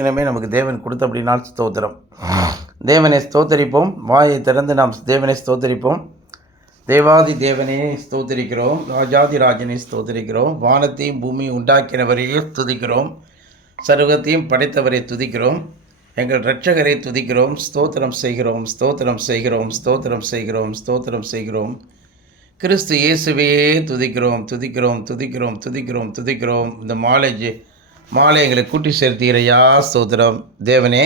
இனமே நமக்கு தேவன் கொடுத்தபடினால் ஸ்தோத்திரம். தேவனை ஸ்தோத்தரிப்போம். வாயை திறந்து நாம் தேவனை ஸ்தோத்தரிப்போம். தேவாதி தேவனே ஸ்தோத்தரிக்கிறோம். ராஜாதி ராஜனை ஸ்தோத்தரிக்கிறோம். வானத்தையும் பூமியும் உண்டாக்கினவரையே துதிக்கிறோம். சர்வத்தையும் படைத்தவரை துதிக்கிறோம். எங்கள் இரட்சகரை துதிக்கிறோம். ஸ்தோத்திரம் செய்கிறோம், ஸ்தோத்திரம் செய்கிறோம், ஸ்தோத்திரம் செய்கிறோம், ஸ்தோத்திரம் செய்கிறோம். கிறிஸ்து இயேசுவையே துதிக்கிறோம், துதிக்கிறோம், துதிக்கிறோம், துதிக்கிறோம், துதிக்கிறோம். இந்த மாலை எங்களை கூட்டி சேர்த்தீரையா ஸ்தோத்திரம். தேவனே,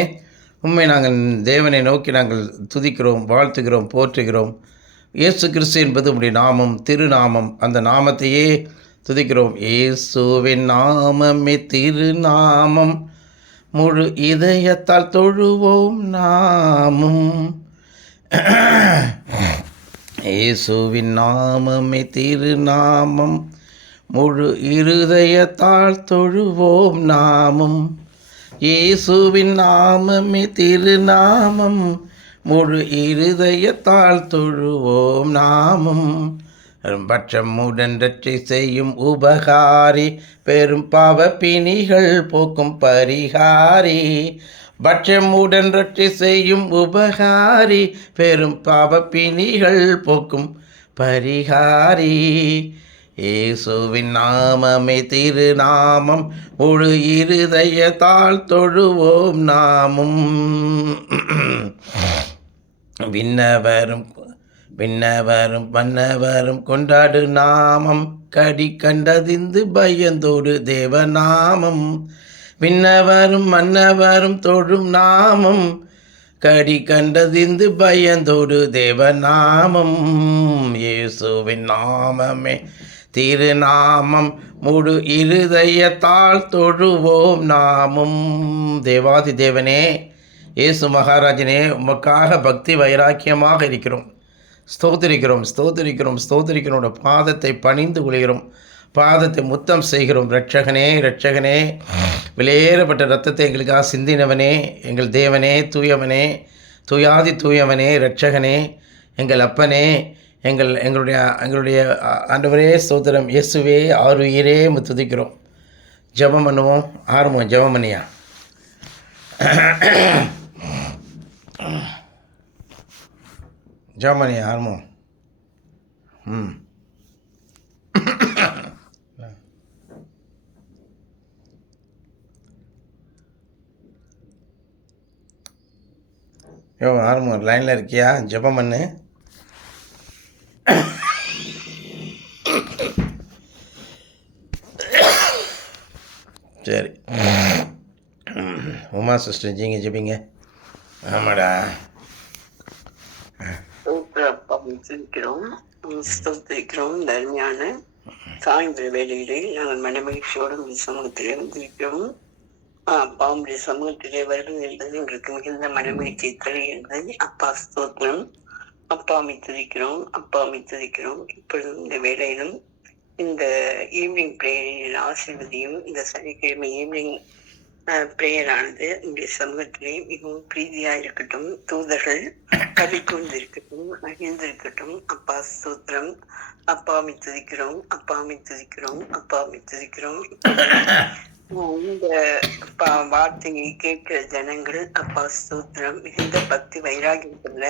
உண்மை நாங்கள் தேவனை நோக்கி நாங்கள் துதிக்கிறோம், வாழ்த்துகிறோம், போற்றுகிறோம். இயேசு கிறிஸ்து என்பது உடைய நாமம், திருநாமம். அந்த நாமத்தையே துதிக்கிறோம். இயேசுவின் நாமமே திருநாமம், முழு இதயத்தால் தொழுவோம் நாமும். இயேசுவின் நாமமே திருநாமம், முழு இருதயத்தால் தொழுவோம் நாமும். இயேசுவின் நாமமே திருநாமம், முழு இருதயத்தால் தொழுவோம் நாமும். பட்சமுடன் ரட்சை செய்யும் உபகாரி, பெரும் பாவ பிணிகள் போக்கும் பரிகாரி. பட்சமுடன் ரட்சை செய்யும் உபகாரி, பெரும் பாவ பிணிகள் போக்கும் பரிகாரி. இயேசுவின் நாமமே திருநாமம், முழு இருதயத்தால் தொழுவோம் நாமும். விண்ணவரும் மன்னவரும் கொண்டாடு நாமம், கடி கண்டதிந்து பயந்தோடு தேவநாமம். விண்ணவரும் மன்னவரும் தொழும் நாமம், கடி கண்டதிந்து பயந்தோடு தேவநாமம். இயேசுவின் நாமமே திருநாமம், முழு இருதயத்தால் தொழுவோம் நாமும். தேவாதி தேவனே, இயேசு மகாராஜனே, உமக்காக பக்தி வைராக்கியமாக இருக்கிறோம். ஸ்தோத்திரிக்கிறோம், ஸ்தோத்திரிக்கிறோம், ஸ்தோத்திரிக்கிறோம். பாதத்தை பணிந்து கொள்கிறோம், பாதத்தை முத்தம் செய்கிறோம். இரட்சகனே, இரட்சகனே, வெளியேறப்பட்ட இரத்தத்தை எங்களுக்காக சிந்தினவனே, எங்கள் தேவனே, தூயவனே, தூயாதி தூயவனே, இரட்சகனே, எங்கள் அப்பனே, எங்களுடைய ஆண்டவரே ஸ்தோத்திரம். இயேசுவே ஆருயிரே துதிக்கிறோம். ஜெபம் பண்ணுவோம். ஆரம்பம் ஜெபம் பண்ணியா. ஜெபம் பண்ணியா ஆரம்பம். ஆரம்பம் லைனில் இருக்கியா? ஜெபம் பண்ணு. சரி, உமா சிஸ்டர் ஜீங்க ஜெபிங்க. ஆமாடா. ஸ்தோத்திரிக்கிறோம். தர்மியான சாயந்தர வேலையிலே நாங்கள் மனமகிழ்ச்சியோடு சமூகத்திலே வந்திருக்கிறோம். அப்பாவுடைய சமூகத்திலே வருவது என்பது எங்களுக்கு மிகுந்த மனமகிழ்ச்சியை தருகின்றது. அப்பா ஸ்தோத்திரம். அப்பாவை துதிக்கிறோம், அப்பாவை துதிக்கிறோம். இப்பொழுதும் இந்த வேலையிலும் இந்த ஈவினிங் பிரேயரின் ஆசீர்வதியும், இந்த சனிக்கிழமை ஈவினிங் பிரேயரானது உங்களுடைய சமூகத்திலே மிகவும் பிரீதியாக இருக்கட்டும். தூதர்கள் கவி கூர்ந்திருக்கட்டும், மகிழ்ந்திருக்கட்டும். அப்பா ஸ்தோத்திரம். அப்பாவை துதிக்கிறோம், அப்பாவை துதிக்கிறோம், அப்பாவை துதிக்கிறோம். இந்த வார்த்தையை கேட்கிற ஜனங்கள் அப்பா ஸ்தோத்திரம் மிகுந்த பக்தி வைராகியத்துள்ள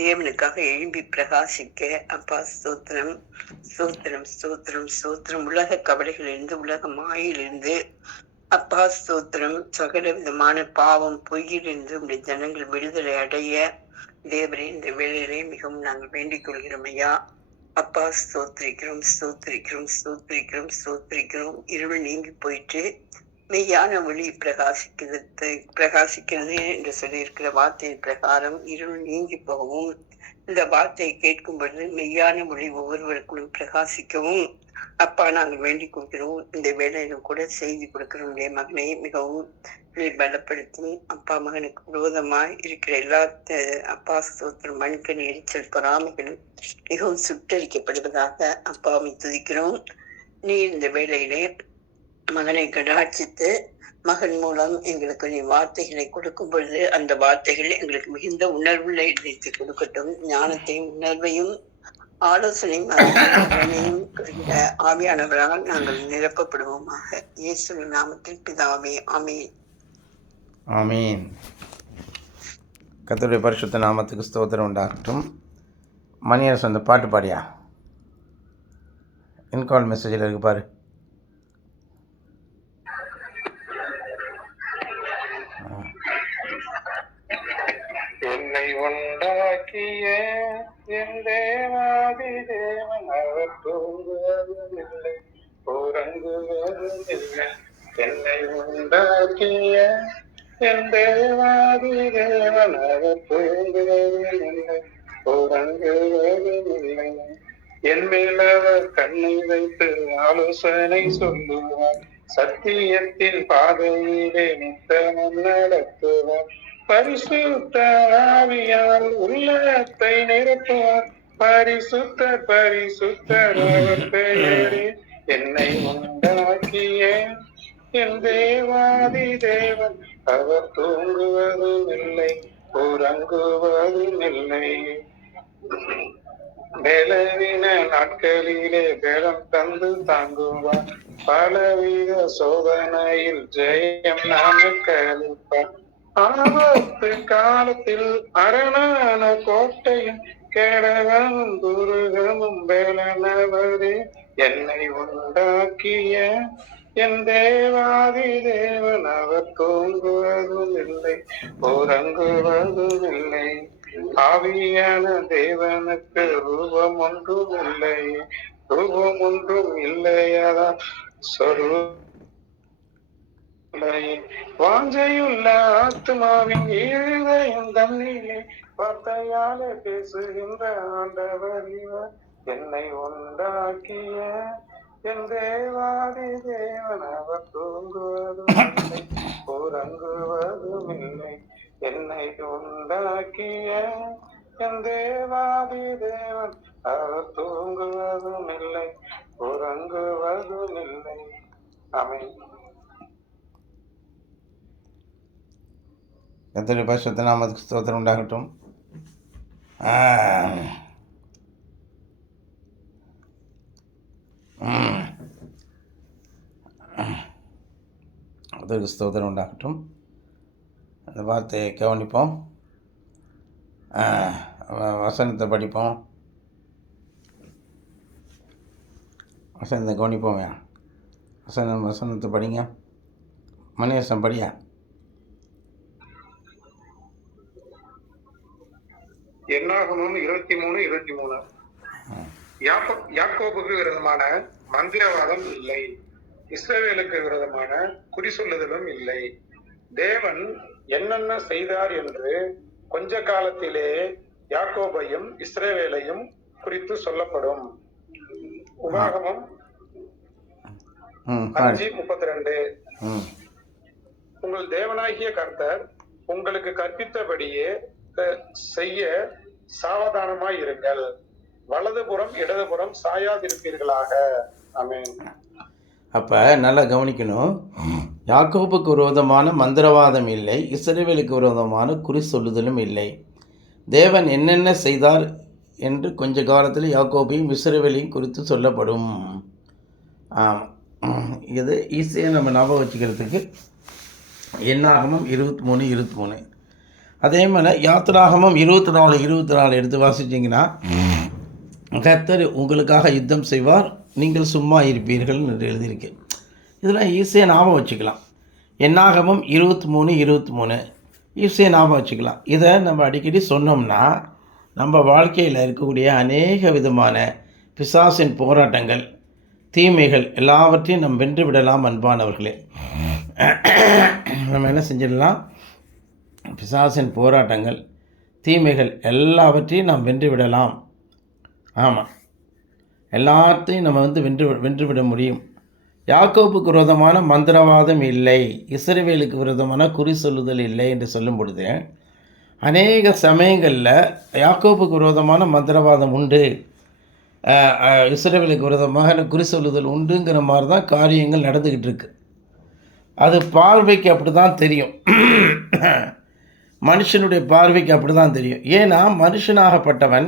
தேவனுக்காக எழும்பி பிரகாசிக்க அப்பா ஸ்தோத்திரம், ஸ்தோத்திரம், ஸ்தோத்திரம், ஸ்தோத்திரம். உலக கவலைகளிலிருந்து, உலக மாயிலிருந்து அப்பா ஸ்தோத்திரம், சகல விதமான பாவம் பொய்யிலிருந்து உடைய ஜனங்கள் விடுதலை அடைய தேவரே இந்த வேளையிலே மிகவும் நாங்கள் வேண்டிக் கொள்கிறோம் ஐயா. அப்பா ஸ்தோத்திரிக்கிறோம், ஸ்தோத்திரிக்கிறோம், ஸ்தோத்திரிக்கிறோம், ஸ்தோத்திரிக்கிறோம். இருள் நீங்கி போயிட்டு மெய்யான ஒளி பிரகாசிக்கிறது என்று சொல்லியிருக்கிற வார்த்தையின் பிரகாரம் இருள் நீங்கி போகவும், இந்த வார்த்தையை கேட்கும் பொழுது மெய்யான ஒளி ஒவ்வொருவருக்குள்ளும் பிரகாசிக்கவும் அப்பா நாங்கள் வேண்டிக் கொள்கிறோம். இந்த வேலையிலும் கூட செய்தி கொடுக்கிறோம். மகனை மிகவும் பலப்படுத்தும். அப்பா மகனுக்கு விரோதமாய் இருக்கிற எல்லா அப்பா ஸ்தோத்திரம் மனுக்கன் எரிச்சல் பொறாமைகளும் மிகவும் சுட்டரிக்கப்படுவதாக அப்பாவை துதிக்கிறோம். நீ இந்த வேளையிலே மகனை கடாட்சித்து மகன் மூலம் எங்களுக்கு நீ வார்த்தைகளை கொடுக்கும் பொழுது அந்த வார்த்தைகள் எங்களுக்கு மிகுந்த உணர்வுள்ள இதயத்தை கொடுக்கட்டும். ஞானத்தையும் உணர்வையும் ஆலோசனையும் ஆவியானவரால் நாங்கள் நிரப்பப்படுவோமாக. இயேசுவின் நாமத்தில் பிதாவே, ஆமென். ஆமீன். கர்த்தருடைய பரிசுத்த நாமத்துக்கு ஸ்தோத்திரம் உண்டாகட்டும். மணியரசு அந்த பாட்டு பாடியா? இன்கால் மெசேஜில் இருக்கு பாரு. என்னை உண்டாக்கிய என் தேவாதி தேவன் அவர் தூங்குவதுமில்லை, உறங்குவதுமில்லை. என்னை உண்டாக்கிய என் தேவாதி தேவன் அவர் தூங்குவதுமில்லை, உறங்குவதுமில்லை. என் மேல் அவர் கண்ணை வைத்து ஆலோசனை சொல்லுவார், சத்தியத்தின் பாதையிலே நித்தமும் நடத்துவார். பரிசுத்த ஆவியால் உள்ளத்தை நிரப்புவார், பரிசுத்தர் பரிசுத்தர் அவர் பெயரே. என்னை உண்டாக்கிய என் தேவாதி தேவன் அவர் தூங்குவதும் இல்லை, உறங்குவதும் இல்லை. பலவீன நாட்களிலே பலம் தந்து தாங்குவார், பலவித சோதனையில் ஜெயம் நமக்கு அளிப்பார். ஆபத்து காலத்தில் அரணான கோட்டையும் கேடகமும் துருகமும் வேலனவரே. என்னை உண்டாக்கிய என் தேவாதி தேவன் அவர் தூங்குவதும் இல்லை, உறங்குவதும் இல்லை. ஆவியான தேவனுக்கு ரூபம் ஒன்றும் இல்லை, ரூபம் ஒன்றும் இல்லையதா வாஞ்சையுள்ள ஆத்மாவின் இருதயம் தன்னிலே வார்த்தையால பேசுகின்ற ஆண்டவர் இவர். என்னை உண்டாக்கிய என் தேவாதி தேவன் அவர் தூங்குவதும் இல்லை, உறங்குவதும் இல்லை. என்னை உண்டாக்கிய என் தேவாதி தேவன் அவர் தூங்குவதும் இல்லை, உறங்குவதும் இல்லை. ஆமென். கர்த்தருடைய பரிசுத்த நாமத்துக்கு ஸ்தோத்திரம் உண்டாகட்டும். அதற்கு ஸ்தோத்திரம் உண்டாகட்டும். அந்த வார்த்தையை கவனிப்போம், வசனத்தை படிப்போம், வசனத்தை கவனிப்போம். வசனத்தை படிங்க. மணியரசன் படியா? என்னாகமும் 23:23. யாக்கோபுக்கு விரோதமான மந்திரவாதம் இல்லை, இஸ்ரவேலுக்கு விரோதமான குறி சொல்லுதலும் இல்லை. தேவன் என்னென்ன செய்தார் என்று கொஞ்ச காலத்திலே யாக்கோபையும் இஸ்ரவேலையும் குறித்து சொல்லப்படும். உபாகமம் 5:32. உங்கள் தேவனாகிய கர்த்தர் உங்களுக்கு கற்பித்தபடியே செய்ய சாவதானமாய் இருங்கள், வலதுபுறம் இடதுபுறம் சாயாதிருப்பீர்களாக. ஆமென். அப்போ நல்லா கவனிக்கணும். யாக்கோபுக்கு விரோதமான மந்திரவாதம் இல்லை, இஸ்ரவேலுக்கு விரோதமான குறி சொல்லுதலும் இல்லை. தேவன் என்னென்ன செய்தார் என்று கொஞ்ச காலத்தில் யாக்கோபையும் இஸ்ரவேலையும் குறித்து சொல்லப்படும். இது ஈஸியாக நம்ம ஞாபகம் வச்சுக்கிறதுக்கு என்னாகமும் 23:23. அதே மாதிரி யாத்திராகமும் 24:24 எடுத்து வாசிச்சிங்கன்னா, கர்த்தர் உங்களுக்காக யுத்தம் செய்வார், நீங்கள் சும்மா இருப்பீர்கள் என்று எழுதியிருக்கு. இதெல்லாம் ஈஸியாக ஞாபகம் வச்சுக்கலாம். என்னாகமும் 23:23 ஈஸியாக ஞாபகம் வச்சுக்கலாம். இதை நம்ம அடிக்கடி சொன்னோம்னா நம்ம வாழ்க்கையில் இருக்கக்கூடிய அநேக விதமான பிசாசின் போராட்டங்கள், தீமைகள் எல்லாவற்றையும் நம்ம வென்று விடலாம். அன்பானவர்களே, நம்ம என்ன செஞ்சிடலாம்? பிசாசின் போராட்டங்கள், தீமைகள் எல்லாவற்றையும் நாம் வென்று விடலாம். ஆமாம், எல்லாத்தையும் நம்ம வென்றுவிட முடியும். யாக்கோபுக்கு விரோதமான மந்திரவாதம் இல்லை, இஸ்ரவேலுக்கு விரோதமான குறி சொல்லுதல் இல்லை என்று சொல்லும் பொழுது அநேக சமயங்களில் யாக்கோபுக்கு விரோதமான மந்திரவாதம் உண்டு, இஸ்ரவேலுக்கு விரோதமாக குறி சொல்லுதல் உண்டுங்கிற மாதிரி தான் காரியங்கள் நடந்துக்கிட்டு இருக்கு. அது பார்வைக்கு அப்படி தான் தெரியும், மனுஷனுடைய பார்வைக்கு அப்படி தான் தெரியும். ஏன்னா மனுஷனாகப்பட்டவன்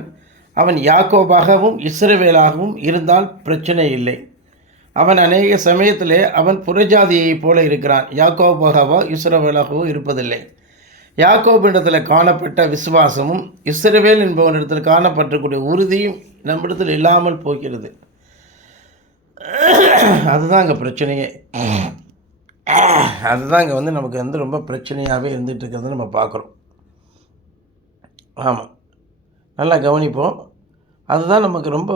அவன் யாக்கோபாகவும் இஸ்ரவேலாகவும் இருந்தால் பிரச்சனை இல்லை. அவன் அநேக சமயத்திலே அவன் புறஜாதியைப் போல இருக்கிறான். யாக்கோபாகவோ இஸ்ரவேலாகவோ இருப்பதில்லை. யாக்கோபிடத்தில் காணப்பட்ட விசுவாசமும் இஸ்ரவேல் என்பவனிடத்தில் காணப்பட்டக்கூடிய உறுதியும் நம்மிடத்தில் இல்லாமல் போகிறது. அதுதான் அங்கே பிரச்சனையே. அதுதான் இங்கே நமக்கு ரொம்ப பிரச்சனையாகவே இருந்துகிட்டு இருக்கிறது நம்ம பார்க்குறோம். ஆமாம், நல்லா கவனிப்போம். அதுதான் நமக்கு ரொம்ப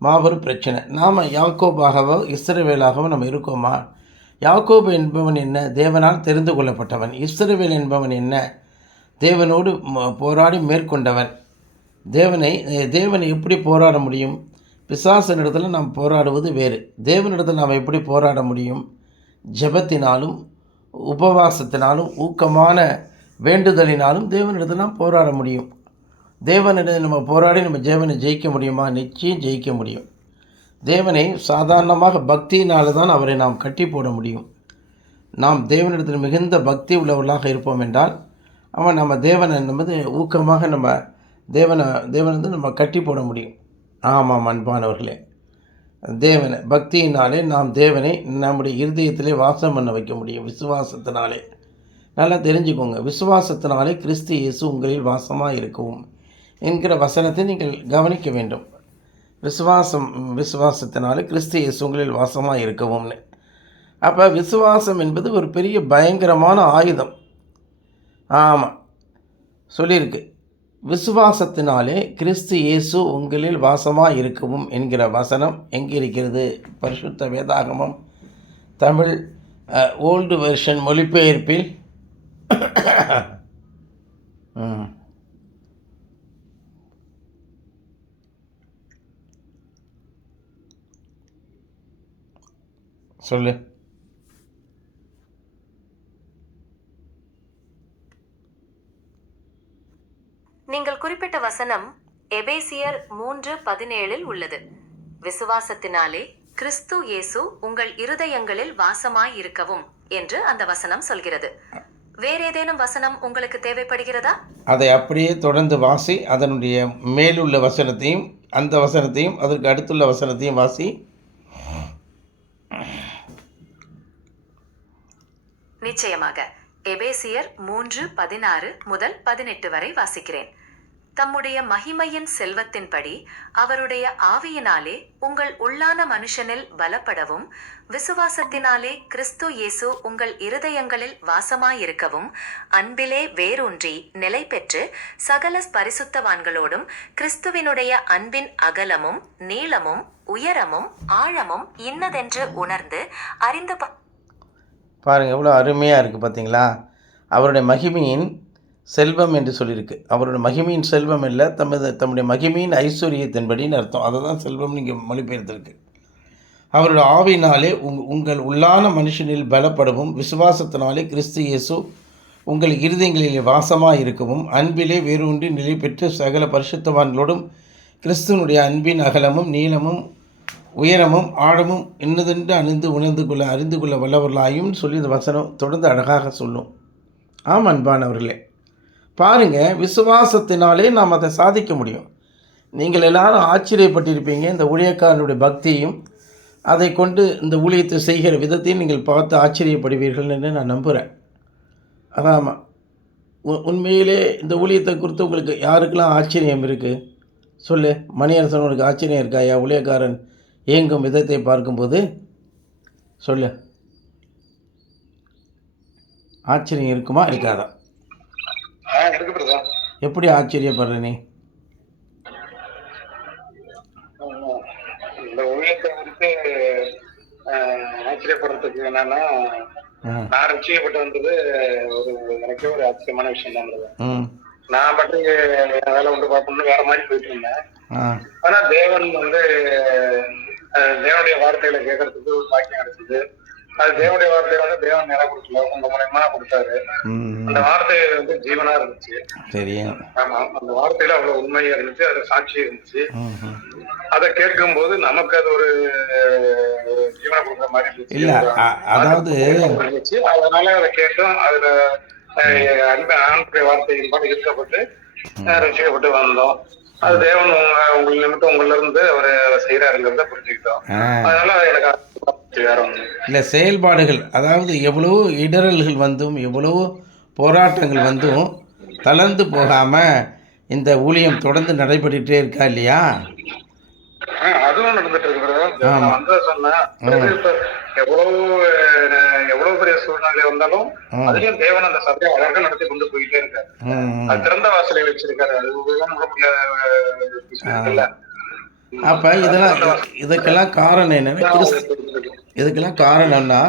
மாபெரும் பிரச்சனை. நாம் யாக்கோபாகவோ இஸ்ரவேலாகவோ நம்ம இருக்கோமா? யாக்கோபு என்பவன் என்ன? தேவனால் தெரிந்து கொள்ளப்பட்டவன். இஸ்ரவேல் என்பவன் என்ன? தேவனோடு போராடி மேற்கொண்டவன். தேவனை எப்படி போராட முடியும்? பிசாசனிடத்தில் நாம் போராடுவது வேறு. தேவனிடத்தில் நாம் எப்படி போராட முடியும்? ஜெபத்தினாலும் உபவாசத்தினாலும் ஊக்கமான வேண்டுதலினாலும் தேவனிடத்தில் நாம் போராட முடியும். தேவனிடம் நம்ம போராடி நம்ம தேவனை ஜெயிக்க முடியுமா? நிச்சயம் ஜெயிக்க முடியும். தேவனை சாதாரணமாக பக்தியினால தான் அவரை நாம் கட்டி போட முடியும். நாம் தேவனிடத்தில் மிகுந்த பக்தி உள்ளவர்களாக இருப்போம் என்றால் நம்ம தேவனை ஊக்கமாக நம்ம தேவனை நம்ம கட்டி போட முடியும். ஆமாம் அன்பானவர்களே, பக்தியினாலே நாம் தேவனை நம்முடைய இருதயத்திலே வாசம் பண்ண வைக்க முடியும். விசுவாசத்தினாலே. நல்லா தெரிஞ்சுக்கோங்க, விசுவாசத்தினாலே கிறிஸ்து இயேசு உங்களில் வாசமாக இருக்கவும் என்கிற வசனத்தை நீங்கள் கவனிக்க வேண்டும். விசுவாசத்தினாலே கிறிஸ்து இயேசு உங்களில் வாசமாக இருக்கவும்னு. அப்போ விசுவாசம் என்பது ஒரு பெரிய பயங்கரமான ஆயுதம். ஆமாம், சொல்லியிருக்கு. விசுவாசத்தினாலே கிறிஸ்து இயேசு உங்களில் வாசமாக இருக்கவும் என்கிற வசனம் எங்கே இருக்கிறது? பரிசுத்த வேதாகமம் தமிழ் ஓல்டு வெர்ஷன் மொழிபெயர்ப்பில் சொல்லு. நீங்கள் குறிப்பிட்ட வசனம் எபேசியர் 3:17 உள்ளது. விசுவாசத்தினாலே கிறிஸ்து இயேசு உங்கள் இருதயங்களில் வாசமாய் இருக்கவும் என்று அந்த வசனம் சொல்கிறது. வேறேதேனும் வசனம் உங்களுக்கு தேவைப்படுகிறதா? அதை அப்படியே தொடர்ந்து வாசி. அதனுடைய மேலுள்ள வசனத்தையும் அந்த வசனத்தையும் அதற்கு அடுத்துள்ள வசனத்தையும் வாசி. நிச்சயமாக எபேசியர் 3:16 முதல் 18 வரை வாசிக்கிறேன். தம்முடைய மகிமையின் செல்வத்தின்படி அவருடைய ஆவியினாலே உங்கள் உள்ளான மனுஷனில் பலப்படவும் விசுவாசத்தினாலே கிறிஸ்து இயேசு உங்கள் இருதயங்களில் வாசமாயிருக்கவும் அன்பிலே வேரூன்றி நிலை பெற்று சகல பரிசுத்தவான்களோடும் கிறிஸ்துவினுடைய அன்பின் அகலமும் நீளமும் உயரமும் ஆழமும் இன்னதென்று உணர்ந்து அறிந்து பாருங்கள், எவ்வளோ அருமையாக இருக்குது பார்த்தீங்களா? அவருடைய மகிமையின் செல்வம் என்று சொல்லியிருக்கு. அவருடைய மகிமையின் செல்வம் இல்லை, தம்முடைய மகிமையின் ஐஸ்வர்யத்தின்படின்னு அர்த்தம். அதை தான் செல்வம் நீங்கள் மொழிபெயர்த்திருக்கு. அவருடைய ஆவினாலே உங்கள் உள்ளான மனுஷனில் பலப்படவும் விசுவாசத்தினாலே கிறிஸ்து இயேசு உங்கள் இருதயங்களிலே வாசமாக இருக்கவும் அன்பிலே வேரூன்றி நிலை பெற்று சகல பரிசுத்தவான்களோடும் கிறிஸ்துவனுடைய அன்பின் அகலமும் நீளமும் உயரமும் ஆழமும் இன்னதென்று அறிந்து கொள்ள வல்லவர்களாயும் சொல்லி இந்த வசனம் தொடர்ந்து அழகாக சொல்லும். ஆம் அன்பானவர்களே, பாருங்கள், விசுவாசத்தினாலே நாம் அதை சாதிக்க முடியும். நீங்கள் எல்லாரும் ஆச்சரியப்பட்டிருப்பீங்க. இந்த ஊழியக்காரனுடைய பக்தியும் அதை கொண்டு இந்த ஊழியத்தை செய்கிற விதத்தையும் நீங்கள் பார்த்து ஆச்சரியப்படுவீர்கள் என்று நான் நம்புகிறேன். அதாம்மா, உண்மையிலே இந்த ஊழியத்தை குறித்து உங்களுக்கு யாருக்கெல்லாம் ஆச்சரியம் இருக்குது? சொல்லு. மணியரசனுக்கு ஆச்சரியம் இருக்காயா? ஊழியக்காரன் இயங்கும் விதத்தை பார்க்கும்போது சொல்லு. ஆச்சரியம் இருக்குமா இருக்காதா? எப்படி ஆச்சரியப்படுற நீ? இந்த ஊழியத்தை குறித்து ஆச்சரியப்படுறதுக்கு என்னன்னா, நான் ரட்சிக்கப்பட்டு வந்தது எனக்கே ஒரு ஆச்சரியமான விஷயம் தான். நான் பட்டு வேலை உண்டு பார்க்கணும்னு வேற மாதிரி போயிட்டு இருந்தேன். ஆனா தேவன் தேவனுடைய வார்த்தைகளை கேட்கறதுக்கு ஒரு பாக்கியம் கிடைச்சது. அது தேவனுடைய வார்த்தையில தேவன் நேரம் கொடுக்கல, உங்க மூலமா கொடுத்தாரு. அந்த வார்த்தை ஜீவனா இருந்துச்சு. ஆமா, அந்த வார்த்தையில அவ்வளவு உண்மையா இருந்துச்சு, அது சாட்சி இருந்துச்சு. அதை கேட்கும் போது நமக்கு அது ஒரு ஜீவனை கொடுக்குற மாதிரி இருந்துச்சு. அதனால அதை கேட்டோம். அதுல ஆண்டுடைய வார்த்தையின் பாட்டு ஈர்க்கப்பட்டு ரசிக்கப்பட்டு வந்தோம். அது தேவன் உங்களுக்கு நிமித்தம் உங்கள இருந்து அவரு செய்யறாருங்கிறத புரிஞ்சுக்கிட்டோம். அதனால எனக்கு வேற ஒண்ணு இல்லை, செயல்பாடுகள், அதாவது எவ்வளவோ இடரல்கள் வந்தும் எவ்வளவோ போராட்டங்கள் வந்தும் தளர்ந்து போகாமல் இந்த ஊழியம் தொடர்ந்து நடைபெற்றுட்டே இருக்கா இல்லையா? அதுவும் நடந்துட்டு இருக்கு. நான் வந்து சொன்னேன், இப்ப எவ்வளவு பெரிய சூழ்நிலை வந்தாலும் அதுலயும் தேவன் அந்த சபையை அழகா நடத்தி கொண்டு போயிட்டே இருக்காரு. அது திறந்த வாசலை வச்சிருக்காரு. அது அப்போ இதுக்கெல்லாம் காரணம் என்னன்னா, இதுக்கெல்லாம் காரணம்னா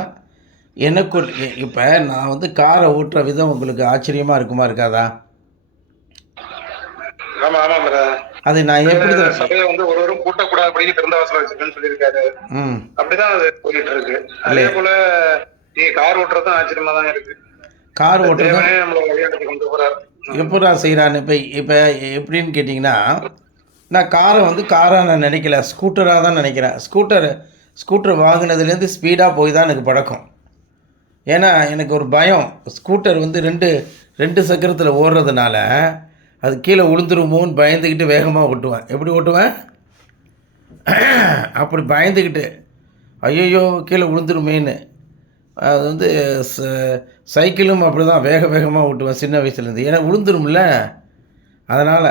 எனக்கு இப்போ நான் வந்து காரை ஓட்டுற விதம் உங்களுக்கு ஆச்சரியமாக இருக்குமா இருக்காதா? ஆமா ஆமா பிரதர். அது நான் எப்படி சபையை வந்து ஒருவரும் கூட்டக்கூடாது அப்படின்னு திறந்த வாசல் வச்சிருக்கேன்னு சொல்லியிருக்காரு. அப்படிதான் அது போயிட்டு இருக்கு. அதே போல நீ கார் ஓட்டுறதும் ஆச்சரியமா தான் இருக்கு. கார் ஓட்டுறது நம்மள வழியாட்டு கொண்டு போறாரு. எப்படா செய்கிறான்னு இப்போ எப்படின்னு கேட்டிங்கன்னா, நான் காரை வந்து காராக நான் நினைக்கல, ஸ்கூட்டராக தான் நினைக்கிறேன். ஸ்கூட்டர் வாங்கினதுலேருந்து ஸ்பீடாக போய் தான் எனக்கு பழக்கம். ஏன்னா எனக்கு ஒரு பயம், ஸ்கூட்டர் வந்து ரெண்டு சக்கரத்தில் ஓடுறதுனால அது கீழே விழுந்துருமோன்னு பயந்துக்கிட்டு வேகமாக ஓட்டுவேன். எப்படி ஓட்டுவேன்? அப்படி பயந்துக்கிட்டு ஐயோ கீழே விழுந்துருமேன்னு. அது வந்து சைக்கிளும் அப்படி தான் வேகமாக ஓட்டுவேன் சின்ன வயசுலேருந்து. ஏன்னா விழுந்துரும்ல, அதனால்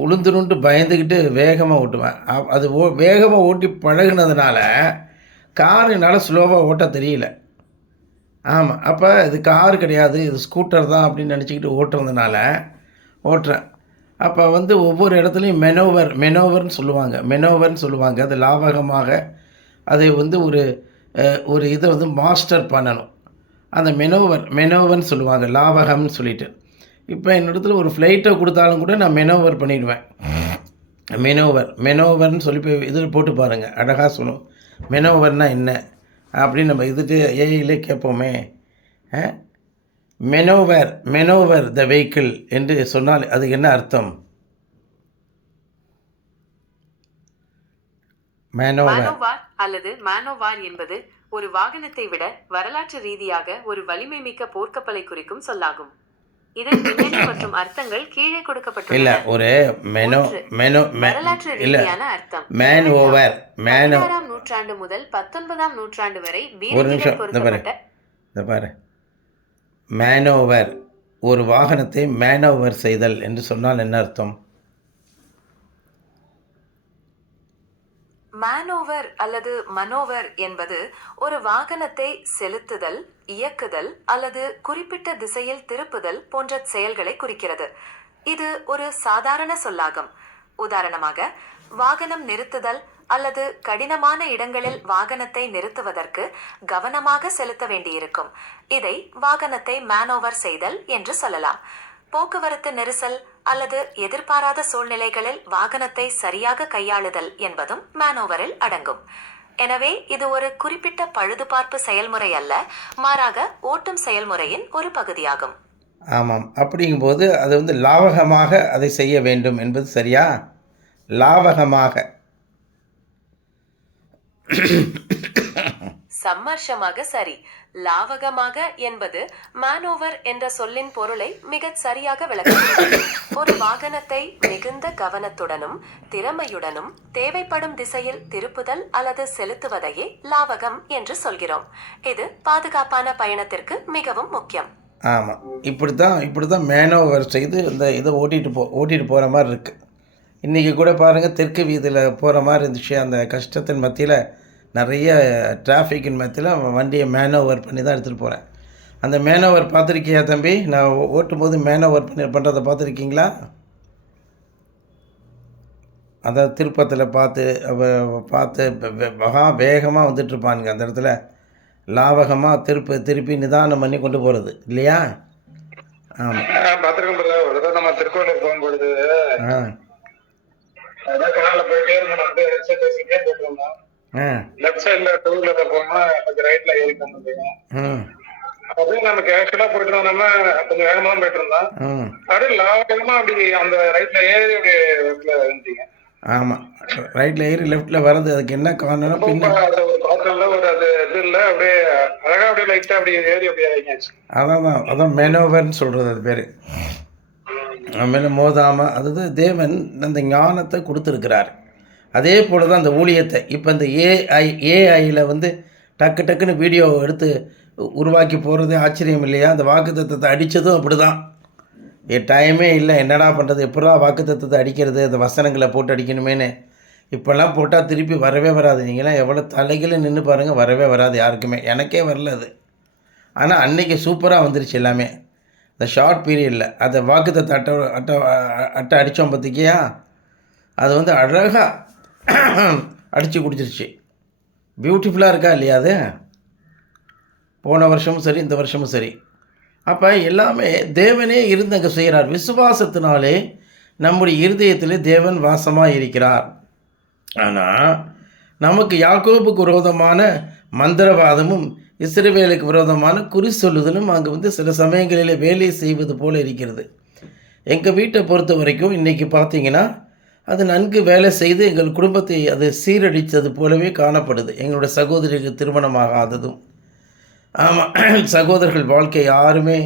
விழுந்துருன்ட்டு பயந்துக்கிட்டு வேகமாக ஓட்டுவேன். அது வேகமாக ஓட்டி பழகுனதுனால கார் என்னால் ஸ்லோவாக ஓட்ட தெரியல. ஆமாம், அப்போ இது கார் கிடையாது, இது ஸ்கூட்டர் தான் அப்படின்னு நினச்சிக்கிட்டு ஓட்டுறேன். அப்போ வந்து ஒவ்வொரு இடத்துலையும் மெனோவர்னு சொல்லுவாங்க. அது லாவகமாக அதை வந்து ஒரு இதை வந்து மாஸ்டர் பண்ணணும். அந்த மெனோவர்னு சொல்லுவாங்க, லாவகம்னு சொல்லிட்டு. இப்போ என்னிடத்துல ஒரு ஃப்ளைட்டை கொடுத்தாலும் கூட நான் மெனோவர் பண்ணிவிடுவேன். மெனோவர்னு சொல்லி போய் இதில் போட்டு பாருங்கள், அழகாக சொல்லும் மெனோவர்னால் என்ன அப்படின்னு. நம்ம இதுட்டு ஏஐலே கேட்போமே, மெனோவர் த வெஹிக்கிள் என்று சொன்னால் அது என்ன அர்த்தம்? மேனோவார் அல்லது மேனோவார் என்பது ஒரு வாகனத்தை விட வரலாற்று ரீதியாக ஒரு வலிமை மிக்க போர்க்கப்பலை குறிக்கும் சொல்லாகும். இதன் பின்னணி மற்றும் அர்த்தங்கள் கீழே கொடுக்கப்பட்டுள்ளன. ஒரு வரலாற்று ரீதியான அர்த்தம். 16ஆம் நூற்றாண்டு முதல் 19ஆம் நூற்றாண்டு வரை பாரு, மேனோவர், ஒரு வாகனத்தை மேனோவர் செய்தல் என்று சொன்னால் என்ன அர்த்தம்? மேனோவர் அல்லது மனோவர் என்பது ஒரு வாகனத்தை செலுத்துதல், இயக்குதல் அல்லது குறிப்பிட்ட திசையில் திருப்புதல் போன்ற செயல்களை குறிக்கிறது. இது ஒரு சாதாரண சொல்லாகும். உதாரணமாக, வாகனம் நிறுத்துதல் அல்லது கடினமான இடங்களில் வாகனத்தை நிறுத்துவதற்கு கவனமாக செலுத்த வேண்டியிருக்கும். இதை வாகனத்தை மேனோவர் செய்தல் என்று சொல்லலாம். போக்குவரத்து நெரிசல் அல்லது எதிர்பாராத சூழ்நிலைகளில் வாகனத்தை சரியாக கையாளுதல் என்பதும் மேனோவரில் அடங்கும். எனவே இது ஒரு குறிப்பிட்ட பழுதுபார்ப்பு செயல்முறை அல்ல, மாறாக ஓட்டும் செயல்முறையின் ஒரு பகுதியாகும். ஆமாம், அப்படிங்கும்போது அது வந்து லாவகமாக அதை செய்ய வேண்டும் என்பது சரியா? லாவகமாக, சம்மர்ஷமாக சரி. லாவகமாக என்பது மேனோவர் என்ற சொல்லின் பொருளை மிகச் சரியாக விளக்குகிறது. ஒரு வாகனத்தை மிகுந்த கவனத்துடனும் திறமையுடனும் தேவைப்படும் திசையில் திருப்புதல் அல்லது செலுத்துவதையே லாவகம் என்று சொல்கிறோம். இது பாதுகாப்பான பயணத்திற்கு மிகவும் முக்கியம். ஆமாம், இப்படி தான் மேனோவர் செய்து இந்த இதை ஓட்டிட்டு போகிற மாதிரி இருக்குது. இன்றைக்கி கூட பாருங்கள், தெற்கு வீதியில் போகிற மாதிரி இருந்துச்சு. அந்த கஷ்டத்தின் மத்தியில், நிறைய டிராஃபிக்கின் மத்தியில் வண்டியை மேனோவர் பண்ணி தான் எடுத்துகிட்டு போகிறேன். அந்த மேனோவர் பார்த்துருக்கியா தம்பி? நான் ஓட்டும்போது மேனோவர் பண்ணுறதை பார்த்துருக்கீங்களா? அந்த திருப்பத்தில் பார்த்து மகா வேகமாக வந்துட்டுருப்பானுங்க. அந்த இடத்துல லாவகமாக திருப்பி நிதானம் பண்ணி கொண்டு போகிறது இல்லையா? ஆமாம், பார்த்துருக்கேன். நம்ம திருக்கோயிலுக்கு போகும்பொழுது போயிட்டே இருந்தோம். லெஃப்ட் சைடுல டூ வீலர்ல போனா கொஞ்சம் ரைட்ல ஏறி போனோம். அப்படியே நமக்கு ஆக்சுவலா போயிட்டு இருந்தோம், கொஞ்சம் வேகமா தான் போயிட்டு இருந்தோம். அப்படியே லாவகமா அப்படி அந்த ரைட்ல ஏறி அப்படியே லெஃப்ட்ல வந்துட்டீங்க. ஆமாம், ரைட்டில் ஏறி லெஃப்ட்டில் வர்றது அதுக்கு என்ன காரணம்? பின்ன ஒரு பாத்திரம்ல ஒரு அது இது இல்லை, அப்படியே அழகாக அப்படியே லைட்டாக அப்படியே ஏறி அப்படியே இறங்கியாச்சு. அதான் மேனோவர்னு சொல்கிறது, அது பேர். மேலே மோதாமல், அதாவது தேவன் அந்த ஞானத்தை கொடுத்துருக்கிறார். அதே போல் தான் அந்த ஊழியத்தை இப்போ இந்த ஏஐயில் வந்து டக்கு டக்குன்னு வீடியோ எடுத்து உருவாக்கி போகிறதே ஆச்சரியம் இல்லையா? அந்த வாக்குத்தத்தத்தை அடித்ததும் அப்படி தான். டைமே இல்லை, என்னடா பண்ணுறது, எப்படா வாக்குத்தத்தத்தை அடிக்கிறது, அந்த வசனங்களை போட்டு அடிக்கணுமேனு. இப்போல்லாம் போட்டால் திருப்பி வரவே வராது. நீங்களாம் எவ்வளோ தலைகளை நின்று பாருங்கள், வரவே வராது யாருக்குமே. எனக்கே வரல அது. ஆனால் அன்றைக்கி சூப்பராக வந்துருச்சு எல்லாமே. இந்த ஷார்ட் பீரியடில் அந்த வாக்குத்தத்தை அட்டை அடித்தோம் பார்த்திக்கியா, அது வந்து அழகாக அடித்து கொடுத்துருச்சு. பியூட்டிஃபுல்லாக இருக்கா இல்லையா அது? போன வருஷமும் சரி, இந்த வருஷமும் சரி. அப்போ எல்லாமே தேவனே இருந்து அங்கே செய்கிறார். விசுவாசத்தினாலே நம்முடைய இருதயத்திலே தேவன் வாசமாக இருக்கிறார். ஆனால் நமக்கு யாக்கோபுக்கு விரோதமான மந்திரவாதமும் இஸ்ரவேலுக்கு விரோதமான குறி சொல்லுதலும் அங்கே வந்து சில சமயங்களில் வேலை செய்வது போல் இருக்கிறது. எங்கள் வீட்டை பொறுத்த வரைக்கும் இன்றைக்கி பார்த்திங்கன்னா அது நன்கு வேலை செய்து எங்கள் குடும்பத்தை அது சீரழித்தது போலவே காணப்படுது. எங்களுடைய சகோதரிக்கு திருமணமாகாததும், ஆமாம், சகோதரர்கள் வாழ்க்கை யாருமே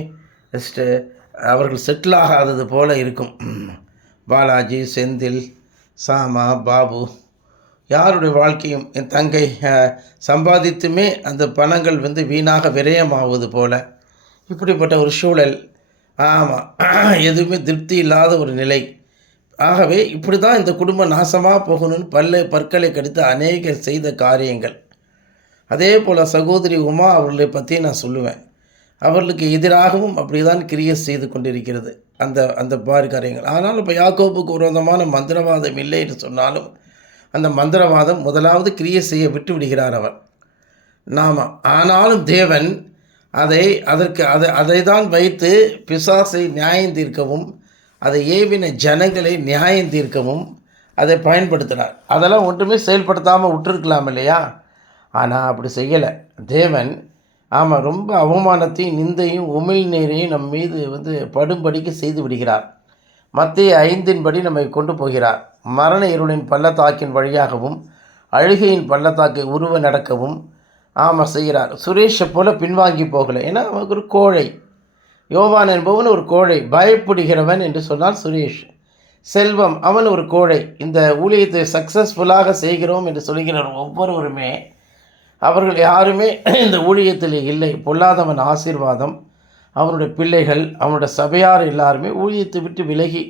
அவர்கள் செட்டில் ஆகாதது போல் இருக்கும். பாலாஜி, செந்தில், சாமா, பாபு யாருடைய வாழ்க்கையும், என் தங்கை சம்பாதித்துமே அந்த பணங்கள் வந்து வீணாக விரயமாவது போல் இப்படிப்பட்ட ஒரு சூழல். ஆமாம், எதுவுமே திருப்தி இல்லாத ஒரு நிலை. ஆகவே இப்படி தான் இந்த குடும்பம் நாசமாக போகணும்னு பற்களை கடித்து அநேகர் செய்த காரியங்கள். அதே போல் சகோதரி உமா அவர்களை பற்றி நான் சொல்லுவேன். அவர்களுக்கு எதிராகவும் அப்படி தான் கிரியை செய்து கொண்டிருக்கிறது அந்த பாரி காரியங்கள். ஆனால் இப்போ யாக்கோபுக்கு விரோதமான மந்திரவாதம் இல்லை என்று சொன்னாலும் அந்த மந்திரவாதம் முதலாவது கிரியை செய்ய விட்டு விடுகிறார் அவர். ஆனாலும் தேவன் அதை தான் வைத்து பிசாசை நியாயம் தீர்க்கவும், அதை ஏவின ஜனங்களை நியாயம் தீர்க்கவும் அதை பயன்படுத்தினார். அதெல்லாம் ஒன்றுமே செயல்படுத்தாமல் விட்டுருக்கலாம் இல்லையா? ஆனால் அப்படி செய்யலை தேவன். ரொம்ப அவமானத்தையும் நிந்தையும் உமிழ்நீரையும் நம் மீது வந்து படும்படிக்கு செய்து விடுகிறார். மத்தேயு 5 நம்மை கொண்டு போகிறார். மரண இருளின் பள்ளத்தாக்கின் வழியாகவும் அழுகையின் பள்ளத்தாக்கை உருவ நடக்கவும் செய்கிறார். சுரேஷை போல பின்வாங்கி போகலை. ஏன்னா அவனுக்கு ஒரு கோழை. யோவான் என்பவன் ஒரு கோழை, பயப்படுகிறவன் என்று சொன்னால் சுரேஷ். செல்வம், அவன் ஒரு கோழை. இந்த ஊழியத்தை சக்ஸஸ்ஃபுல்லாக செய்கிறோம் என்று சொல்கிற ஒவ்வொருவருமே அவர்கள் யாருமே இந்த ஊழியத்தில் இல்லை. பொல்லாதவன் ஆசீர்வாதம், அவனுடைய பிள்ளைகள், அவனுடைய சபையார் எல்லாருமே ஊழியத்தை விட்டு விலகி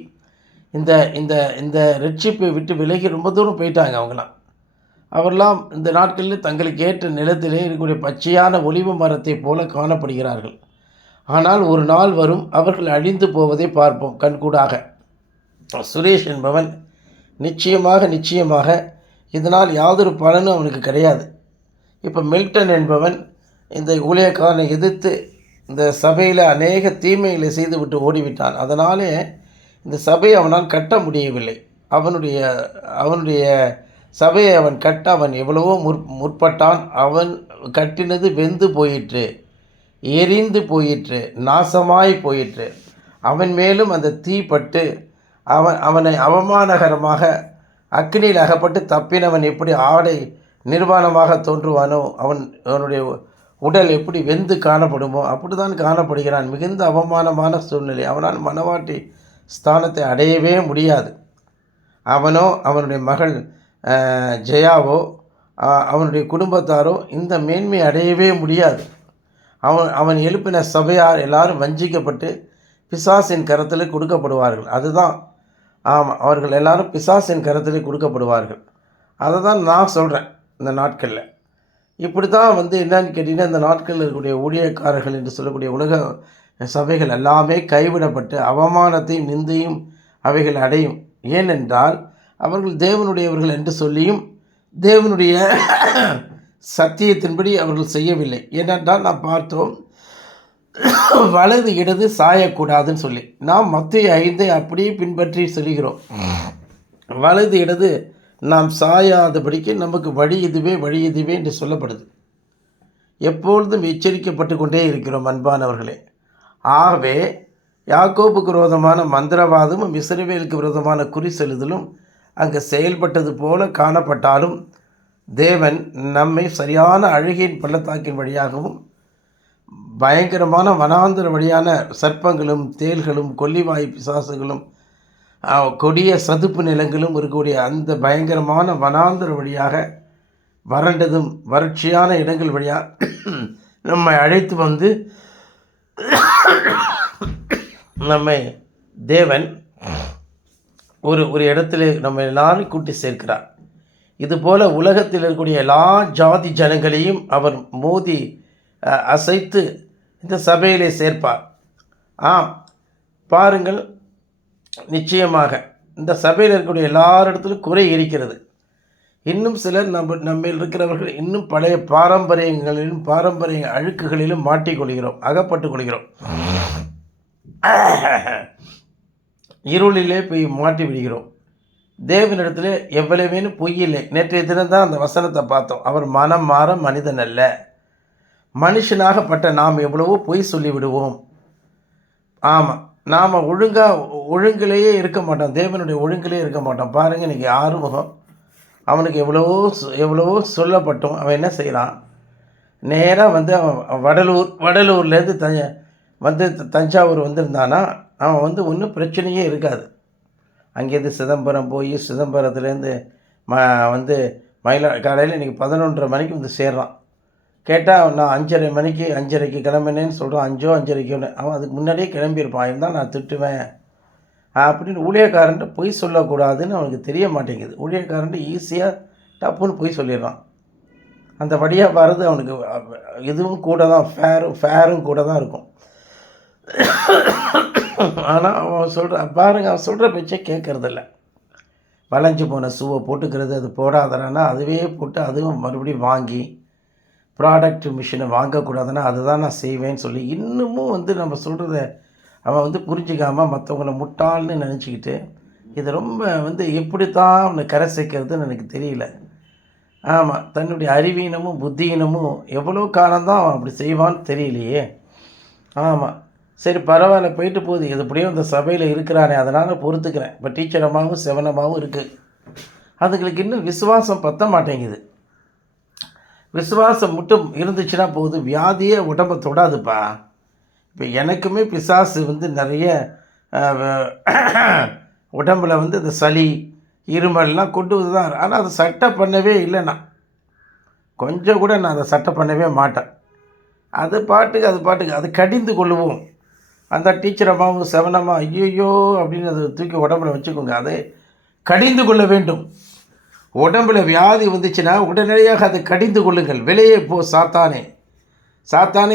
இந்த இந்த இந்த ரட்சிப்பை விட்டு விலகி ரொம்ப தூரம் போயிட்டாங்க. அவரெல்லாம் இந்த நாட்களில் தங்களுக்கு ஏற்ற நிலத்திலே இருக்கக்கூடிய பச்சையான ஒலிவு மரத்தை போல காணப்படுகிறார்கள். ஆனால் ஒரு நாள் வரும், அவர்கள் அழிந்து போவதை பார்ப்போம் கண்கூடாக. சுரேஷ் என்பவன் நிச்சயமாக இதனால் யாதொரு பலனும் அவனுக்கு கிடையாது. இப்போ மில்டன் என்பவன் இந்த ஊழியக்காரனை எதிர்த்து இந்த சபையில் அநேக தீமைகளை செய்துவிட்டு ஓடிவிட்டான். அதனாலே இந்த சபையை அவனால் கட்ட முடியவில்லை. அவனுடைய சபையை அவன் கட்ட அவன் எவ்வளவோ முற்பட்டான். அவன் கட்டினது வெந்து போயிற்று, எரிந்து போயிற்று, நாசமாய் போயிற்று. அவன் மேலும் அந்த தீப்பட்டு அவனை அவமானகரமாக அக்னியில் அகப்பட்டு தப்பினவன் எப்படி ஆடை நிர்வாணமாக தோன்றுவானோ, அவனுடைய உடல் எப்படி வெந்து காணப்படுமோ அப்படி தான் காணப்படுகிறான். மிகுந்த அவமானமான சூழ்நிலை. அவனால் மணவாட்டி ஸ்தானத்தை அடையவே முடியாது. அவனோ அவனுடைய மகள் ஜெயாவோ அவனுடைய குடும்பத்தாரோ இந்த மேன்மை அடையவே முடியாது. அவன் எழுப்பின சபையார் எல்லாரும் வஞ்சிக்கப்பட்டு பிசாசின் கரத்தில் கொடுக்கப்படுவார்கள். அதுதான் அவர்கள் எல்லாரும் பிசாசின் கரத்தில் கொடுக்கப்படுவார்கள். அதை தான் நான் சொல்கிறேன். இந்த நாட்களில் இப்படி தான் வந்து என்னன்னு கேட்டிங்கன்னா, இந்த நாட்களில் இருக்கக்கூடிய ஊழியக்காரர்கள் என்று சொல்லக்கூடிய உலக சபைகள் எல்லாமே கைவிடப்பட்டு அவமானத்தையும் நிந்தையும் அவைகள் அடையும். ஏனென்றால் அவர்கள் தேவனுடையவர்கள் என்று சொல்லியும் தேவனுடைய சத்தியத்தின்படி அவர்கள் செய்யவில்லை. ஏனென்றால் நாம் பார்த்தோம், வலது இடது சாயக்கூடாதுன்னு சொல்லி நாம் மத்தேயு 5 அப்படியே பின்பற்றி சொல்கிறோம். வலது இடது நாம் சாயாதபடிக்கு நமக்கு வழி இதுவே என்று சொல்லப்படுது. எப்பொழுதும் எச்சரிக்கப்பட்டு கொண்டே இருக்கிறோம் அன்பானவர்களே. ஆகவே யாக்கோபுக்கு விரோதமான மந்திரவாதமும் இஸ்ரவேலுக்கு விரோதமான குறி செலுதலும் அங்கே செயல்பட்டது போல காணப்பட்டாலும் தேவன் நம்மை சரியான அழுகையின் பள்ளத்தாக்கின் வழியாகவும் பயங்கரமான வனாந்தர வழியான சர்ப்பங்களும் தேள்களும் கொல்லிவாய் பிசாசுகளும் கொடிய சதுப்பு நிலங்களும் இருக்கக்கூடிய அந்த பயங்கரமான வனாந்தர வழியாக வறண்டதும் வறட்சியான இடங்கள் வழியாக நம்மை அழைத்து வந்து நம்மை தேவன் ஒரு இடத்துல நம்ம எல்லாரும் கூட்டி சேர்க்கிறார். இதுபோல் உலகத்தில் இருக்கக்கூடிய எல்லா ஜாதி ஜனங்களையும் அவர் மோதி அசைத்து இந்த சபையிலே சேர்ப்பார். பாருங்கள், நிச்சயமாக இந்த சபையில் இருக்கக்கூடிய எல்லாரிடத்திலும் குறை இருக்கிறது. இன்னும் சிலர் நம்மில் இருக்கிறவர்கள் இன்னும் பழைய பாரம்பரிய அழுக்குகளிலும் மாட்டிக்கொள்கிறோம், அகப்பட்டு கொள்கிறோம். இருளிலே போய் மாட்டி விடுகிறோம். தேவனிடத்தில் எவ்வளவேனும் பொய் இல்லை. நேற்றைய தினம்தான் அந்த வசனத்தை பார்த்தோம். அவர் மனம் மாற மனிதன் அல்ல. மனுஷனாகப்பட்ட நாம் எவ்வளவோ பொய் சொல்லிவிடுவோம். ஆமாம், நாம் ஒழுங்கிலேயே இருக்க மாட்டோம். தேவனுடைய ஒழுங்கிலே இருக்க மாட்டோம். பாருங்கள், இன்றைக்கி ஆறுமுகம் அவனுக்கு எவ்வளவோ சொல்லப்பட்டோம். அவன் என்ன செய்கிறான்? நேராக வந்து அவன் வடலூர்லேருந்து தஞ்சாவூர் வந்திருந்தானா அவன் வந்து ஒன்றும் பிரச்சனையே இருக்காது. அங்கேருந்து சிதம்பரம் போய் சிதம்பரத்துலேருந்து காலையில் இன்றைக்கி 11:30 மணிக்கு வந்து சேர்றான். கேட்டால் நான் 5:30க்கு கிளம்பினேன்னு சொல்கிறான். 5:05 அவன் அதுக்கு முன்னாடியே கிளம்பியிருப்பான். இருந்தால் நான் திட்டுவேன் அப்படின்னு ஊழியக்காரன்ட்டு பொய் சொல்லக்கூடாதுன்னு அவனுக்கு தெரிய மாட்டேங்குது. ஊழியக்காரன்ட்டு ஈஸியாக டப்புன்னு பொய் சொல்லிடுறான். அந்த வழியாக வர்றது அவனுக்கு இதுவும் கூட தான், ஃபேரும் கூட தான் இருக்கும். ஆனால் அவன் அவன் சொல்கிற பேச்சே கேட்குறதில்ல. வளைஞ்சு போன ஷூவை போட்டுக்கிறது, அது போடாதனா அதுவே போட்டு அதுவும் மறுபடியும் வாங்கி ப்ராடக்ட் மிஷினை வாங்கக்கூடாதுன்னா அதுதான் நான் செய்வேன்னு சொல்லி இன்னமும் நம்ம சொல்கிறத அவன் புரிஞ்சிக்காமல் மற்றவங்கள முட்டாள்னு நினச்சிக்கிட்டு இது ரொம்ப எப்படித்தான் அவனை கரை சேர்க்கறதுன்னு எனக்கு தெரியல. ஆமாம், தன்னுடைய அறிவீனமும் புத்தியினமும் எவ்வளோ காலம்தான் அவன் அப்படி செய்வான்னு தெரியலையே. ஆமாம், சரி பரவாயில்ல, போயிட்டு போகுது. இது எப்படியும் இந்த சபையில் இருக்கிறானே, அதனால் பொறுத்துக்கிறேன். இப்போ டீச்சரமாகவும் செவனமாகவும் இருக்குது. அதுங்களுக்கு இன்னும் விசுவாசம் பற்ற மாட்டேங்குது. விசுவாசம் மட்டும் இருந்துச்சுன்னா போகுது, வியாதியே உடம்பை தொடாதுப்பா. இப்போ எனக்குமே பிசாசு நிறைய உடம்பில் இந்த சளி இருமல்லாம் கொண்டு வந்து தான். ஆனால் அதை சட்டை பண்ணவே இல்லை. நான் கொஞ்சம் கூட நான் அதை சட்டை பண்ணவே மாட்டேன். அது பாட்டுக்கு அது கடிந்து கொள்ளுவோம். அந்த டீச்சரமாகவும் செவனமாக ஐயோ அப்படின்னு அதை தூக்கி உடம்புல வச்சுக்கோங்க. அதை கடிந்து கொள்ள வேண்டும். உடம்புல வியாதி வந்துச்சுன்னா உடனடியாக அதை கடிந்து கொள்ளுங்கள். வெளியே போ சாத்தானே,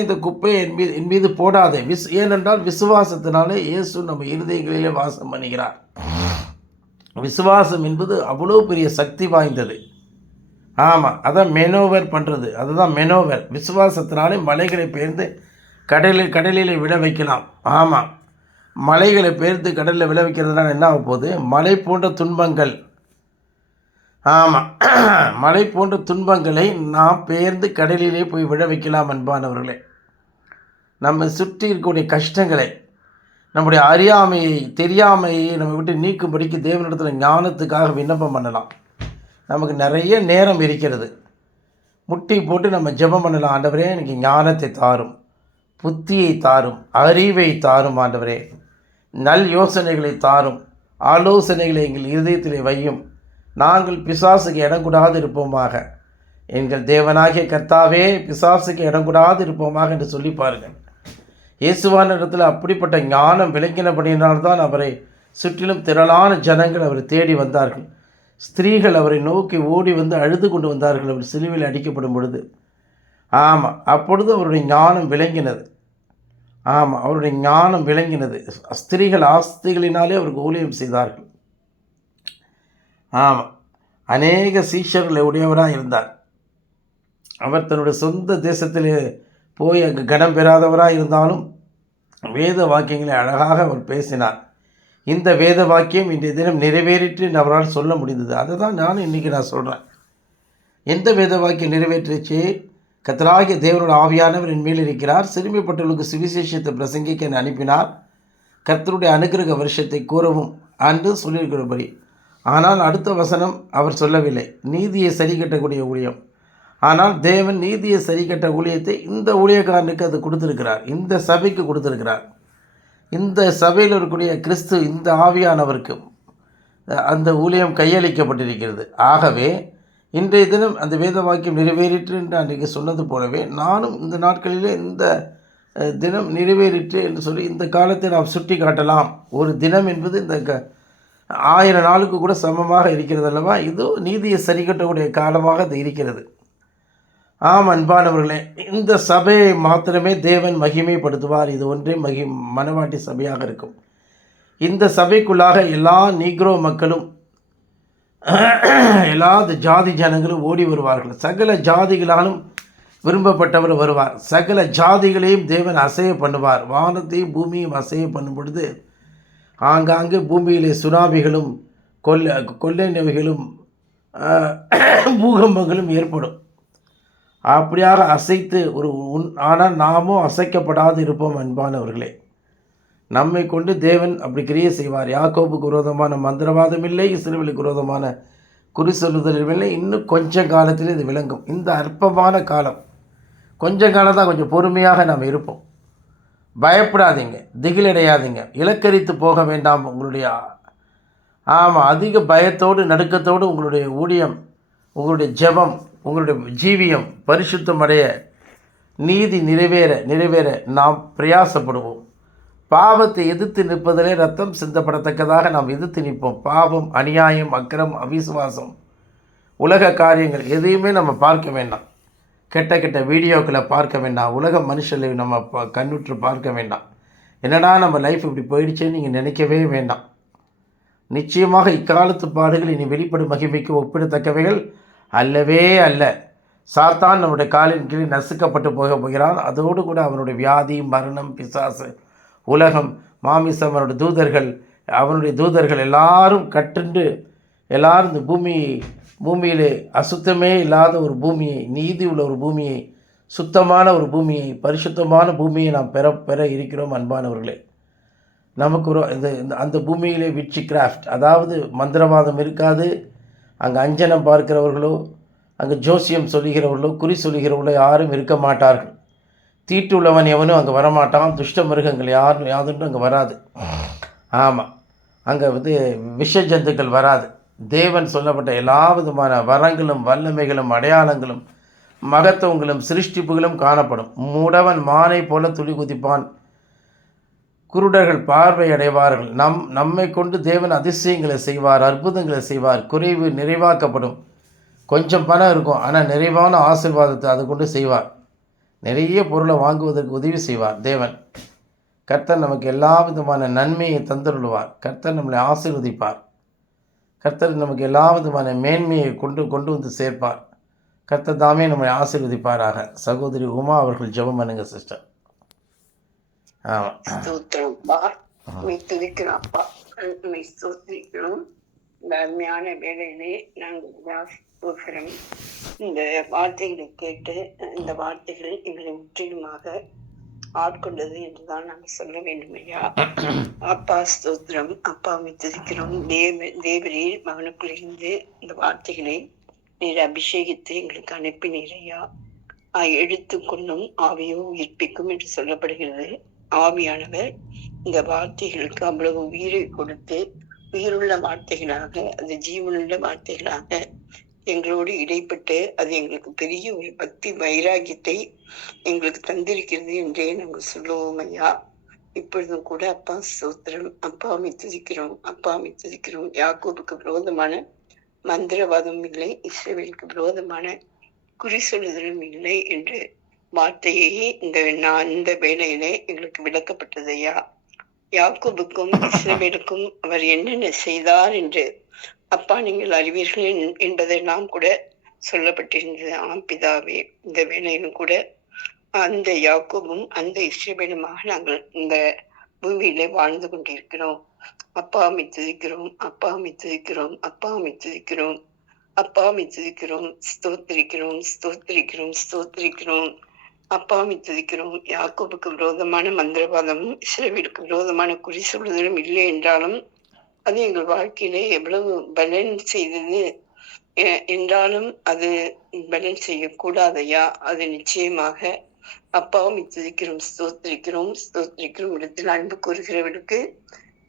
இந்த குப்பையை என் மீது போடாதே. ஏனென்றால் விசுவாசத்தினாலே இயேசு நம்ம இருதயங்களிலே வாசம் பண்ணுகிறார். விசுவாசம் என்பது அவ்வளோ பெரிய சக்தி வாய்ந்தது. ஆமாம், அதான் மெனோவர் பண்ணுறது. அதுதான் மெனோவர். விசுவாசத்தினாலே மலைகளை பெயர்ந்து கடலில் விழ வைக்கலாம். ஆமாம், மலைகளை பெயர்ந்து கடலில் விழ வைக்கிறதுனால என்ன ஆக போகுது? மலை போன்ற துன்பங்கள், ஆமாம், மலை போன்ற துன்பங்களை நாம் பெயர்ந்து கடலிலே போய் விழ வைக்கலாம். அன்பானவர்களே, நம்ம சுற்றி இருக்கக்கூடிய கஷ்டங்களை, நம்முடைய அறியாமையை தெரியாமையை நம்ம விட்டு நீக்கும்படிக்கு தேவனிடத்தில் ஞானத்துக்காக விண்ணப்பம் பண்ணலாம். நமக்கு நிறைய நேரம் இருக்கிறது. முட்டி போட்டு நம்ம ஜெபம் பண்ணலாம். ஆண்டவரே, எனக்கு ஞானத்தை தாரும், புத்தியை தாரும், அறிவை தாரும். ஆண்டவரே, நல் யோசனைகளை தாரும், ஆலோசனைகளை எங்கள் இருதயத்திலே வையும். நாங்கள் பிசாசுக்கு இடம் கூடாது இருப்போமாக. எங்கள் தேவனாகிய கர்த்தாவே, பிசாசுக்கு இடம் கூடாது இருப்போமாக என்று சொல்லி பாருங்கள். இயேசுவான இடத்துல அப்படிப்பட்ட ஞானம் விளங்கினபடியினால்தான் அவரை சுற்றிலும் திரளான ஜனங்கள் அவரை தேடி வந்தார்கள். ஸ்திரீகள் அவரை நோக்கி ஓடி அழுது கொண்டு வந்தார்கள் அவர் சிலுவையில் அடிக்கப்படும் பொழுது. ஆமாம், அப்பொழுது அவருடைய ஞானம் விளங்கினது. ஆமாம், அவருடைய ஞானம் விளங்கினது. ஸ்திரீகள் ஆஸ்திகளினாலே அவருக்கு ஊழியம் செய்தார்கள். ஆமாம், அநேக சீஷர்களை உடையவராக இருந்தார். அவர் தன்னுடைய சொந்த தேசத்திலே போய் அங்கு கனம் பெறாதவராக இருந்தாலும் வேத வாக்கியங்களை அழகாக அவர் பேசினார். இந்த வேத வாக்கியம் இன்றைய தினம் நிறைவேறிட்டு அவரால் சொல்ல முடிந்தது. அதை தான் நானும் இன்றைக்கி சொல்கிறேன். எந்த வேத வாக்கியம் நிறைவேற்றிச்சு? கர்த்தராகிய தேவனோட ஆவியானவர் என் மேல் இருக்கிறார், சிறுமைப்பட்டவர்களுக்கு சுவிசேஷத்தை பிரசங்கிக்க என்னை அனுப்பினார், கர்த்தருடைய அனுக்கிரக வருஷத்தை கூறவும் என்று சொல்லியிருக்கிறபடி. ஆனால் அடுத்த வசனம் அவர் சொல்லவில்லை. நீதியை சரி கட்டக்கூடிய ஊழியம். ஆனால் தேவன் நீதியை சரி கட்ட ஊழியத்தை இந்த ஊழியக்காரனுக்கு அது கொடுத்துருக்கிறார், இந்த சபைக்கு கொடுத்துருக்கிறார். இந்த சபையில் இருக்கக்கூடிய கிறிஸ்து இந்த ஆவியானவருக்கு அந்த ஊழியம் கையளிக்கப்பட்டிருக்கிறது. ஆகவே இன்றைய தினம் அந்த வேத வாக்கியம் நிறைவேறிற்று என்று அன்றைக்கு சொன்னது போலவே நானும் இந்த நாட்களிலே இந்த தினம் நிறைவேறிற்று என்று சொல்லி இந்த காலத்தை நாம் சுட்டி காட்டலாம். ஒரு தினம் என்பது இந்த 1000 நாளுக்கு கூட சமமாக இருக்கிறது அல்லவா? இது நீதியை சரி கட்டக்கூடிய காலமாக அது இருக்கிறது. ஆம் அன்பானவர்களே, இந்த சபையை மாத்திரமே தேவன் மகிமைப்படுத்துவார். இது ஒன்றே மனவாட்டி சபையாக இருக்கும். இந்த சபைக்குள்ளாக எல்லா நீக்ரோ மக்களும் எல்லா ஜாதி ஜனங்களும் ஓடி வருவார்கள். சகல ஜாதிகளாலும் விரும்பப்பட்டவர் வருவார். சகல ஜாதிகளையும் தேவன் அசைய பண்ணுவார். வானத்தையும் பூமியும் அசைய பண்ணும் பொழுது ஆங்காங்கே பூமியிலே சுனாமிகளும் கொள்ளை நோய்களும் பூகம்பங்களும் ஏற்படும். அப்படியாக அசைத்து ஆனால் நாமும் அசைக்கப்படாது இருப்போம் அன்பானவர்களே. நம்மை கொண்டு தேவன் அப்படி கிரியை செய்வார். யாக்கோபுக்கு விரோதமான மந்திரவாதம் இல்லை, இஸ்ரவேலுக்கு விரோதமான குறி சொல்லுதலும் இல்லை. இன்னும் கொஞ்சம் காலத்தில் இது விளங்கும். இந்த அற்பமான காலம் கொஞ்சம் காலம் தான். கொஞ்சம் பொறுமையாக நாம் இருப்போம். பயப்படாதீங்க, திகிலடையாதீங்க, இலக்கரித்து போக வேண்டாம். உங்களுடைய அதிக பயத்தோடு நடுக்கத்தோடு உங்களுடைய ஊழியம், உங்களுடைய ஜெபம், உங்களுடைய ஜீவியம் பரிசுத்தம் அடைய, நீதி நிறைவேற நாம் பிரயாசப்படுவோம். பாவத்தை எதிர்த்து நிற்பதிலே ரத்தம் சிந்தப்படத்தக்கதாக நாம் எதிர்த்து நிற்போம். பாவம், அநியாயம், அக்கிரம், அவிசுவாசம், உலக காரியங்கள் எதையுமே நம்ம பார்க்க வேண்டாம். கெட்ட வீடியோக்களை பார்க்க வேண்டாம். உலக மனுஷர்களை நம்ம கண்ணுற்று பார்க்க வேண்டாம். என்னடா நம்ம லைஃப் இப்படி போயிடுச்சேன்னு நீங்கள் நினைக்கவே வேண்டாம். நிச்சயமாக இக்காலத்து பாடுகள் இனி வெளிப்படும் மகிமைக்கு ஒப்பிடத்தக்கவைகள் அல்லவே அல்ல. சாத்தான் நம்முடைய காலின் கீழே நசுக்கப்பட்டு போகிறான். அதோடு கூட அவனுடைய வியாதி, மரணம், பிசாசு, உலகம், மாமிசம், அவனுடைய தூதர்கள் எல்லாரும் கட்டுண்டு எல்லாரும் இந்த பூமியிலே அசுத்தமே இல்லாத ஒரு பூமியை, நீதி உள்ள ஒரு பூமியை, சுத்தமான ஒரு பூமியை, பரிசுத்தமான பூமியை நாம் பெற இருக்கிறோம் அன்பானவர்களே. நமக்கு அந்த பூமியிலே விட்சி கிராஃப்ட், அதாவது மந்திரவாதம் இருக்காது. அங்கே அஞ்சனம் பார்க்கிறவர்களோ, அங்கே ஜோசியம் சொல்லுகிறவர்களோ, குறி சொல்லுகிறவர்களோ யாரும் இருக்க மாட்டார்கள். தீட்டு உள்ளவன் எவனும் அங்கே வரமாட்டான். துஷ்ட மிருகங்கள் யாதுன்றும் அங்கே வராது. ஆமாம், அங்கே விஷ ஜந்துக்கள் வராது. தேவன் சொல்லப்பட்ட எல்லா விதமான வரங்களும் வல்லமைகளும் அடையாளங்களும் மகத்துவங்களும் சிருஷ்டிப்புகளும் காணப்படும். மூடவன் மானை போல துளி குதிப்பான், குருடர்கள் பார்வை அடைவார்கள். நம்மை கொண்டு தேவன் அதிசயங்களை செய்வார், அற்புதங்களை செய்வார். குறைவு நிறைவாக்கப்படும். கொஞ்சம் பணம் இருக்கும், ஆனால் நிறைவான ஆசீர்வாதத்தை அதை கொண்டு செய்வார். நிறைய பொருளை வாங்குவதற்கு உதவி செய்வார் தேவன். கர்த்தர் நமக்கு எல்லா விதமான நன்மையை தந்துள்ளுவார். கர்த்தர் நம்மளை ஆசீர்வதிப்பார். கர்த்தர் நமக்கு எல்லா விதமான மேன்மையை கொண்டு வந்து சேர்ப்பார். கர்த்தர் தாமே நம்மை ஆசீர்வதிப்பாராக. சகோதரி உமா அவர்கள் ஜெபம் பண்ணுங்க சிஸ்டர். அருமையான வேலையிலே நாங்கள் இந்த வார்த்தைகளை கேட்டு இந்த வார்த்தைகளை எங்களை முற்றிலுமாக ஆட்கொண்டது என்றுதான் நாங்கள் சொல்ல வேண்டும் ஐயா. அப்பா ஸ்தோத்திரம். அப்பாவை துதிக்கிறோம். தேவரீர் மகனுக்குள்ளிருந்து இந்த வார்த்தைகளை நீர் அபிஷேகித்து எங்களுக்கு அனுப்பினீர் ஐயா. எடுத்துக் கொள்ளும் ஆவியோ உயிர்ப்பிக்கும் என்று சொல்லப்படுகிறது. ஆவியானவர் இந்த வார்த்தைகளுக்கு அவ்வளவு உயிரை கொடுத்து உயிருள்ள வார்த்தைகளாக, அது ஜீவனுள்ள வார்த்தைகளாக எங்களோடு இடைப்பட்டு அது எங்களுக்கு பெரிய ஒரு பக்தி வைராகியத்தை எங்களுக்கு தந்திருக்கிறது என்றே நாங்கள் சொல்லுவோம் ஐயா. இப்பொழுதும் கூட அப்பா ஸ்தோத்திரம். அப்பாவை துதிக்கிறோம். அப்பாவை துதிக்கிறோம். யாக்கோபுக்கு விரோதமான மந்திரவாதம் இல்லை, இஸ்ரவேலுக்கு விரோதமான குறி சொல்லுதலும் இல்லை என்று வார்த்தையே இந்த வேளையிலே எங்களுக்கு விளக்கப்பட்டது ஐயா. யாக்கோபுக்கும் இஸ்ரவேலுக்கும் அவர் என்னென்ன செய்தார் என்று அப்பா நீங்கள் அறிவீர்கள் என்பதெல்லாம் கூட சொல்லப்பட்டிருந்தது. ஆம் பிதாவே, இந்த வேளையிலும் கூட அந்த யாக்கோபும் அந்த இஸ்ரவேலுமாக நாங்கள் இந்த பூமியிலே வாழ்ந்து கொண்டிருக்கிறோம். அப்பாவை துதிக்கிறோம். அப்பாவை துதிக்கிறோம். அப்பாவை துதிக்கிறோம். அப்பாவை துதிக்கிறோம். ஸ்தோத்திரிக்கிறோம். ஸ்தோத்திரிக்கிறோம். ஸ்தோத்திரிக்கிறோம். அப்பாவை துதிக்கிறோம். யாக்கோபுக்கு விரோதமான மந்திரவாதமும் இஸ்ரவேலுக்கு விரோதமான குறி சொல்லுதலும் இல்லை என்றாலும் அது எங்கள் வாழ்க்கையிலே எவ்வளவு பலன் செய்தது என்றாலும் அது பலன் செய்யக்கூடாதையா. அது நிச்சயமாக அப்பாவும் துதிக்கிறோம், ஸ்தோத்திரிக்கிறோம், ஸ்தோத்திரிக்கிறோம். இடத்தில் அன்பு கூறுகிறவர்களுக்கு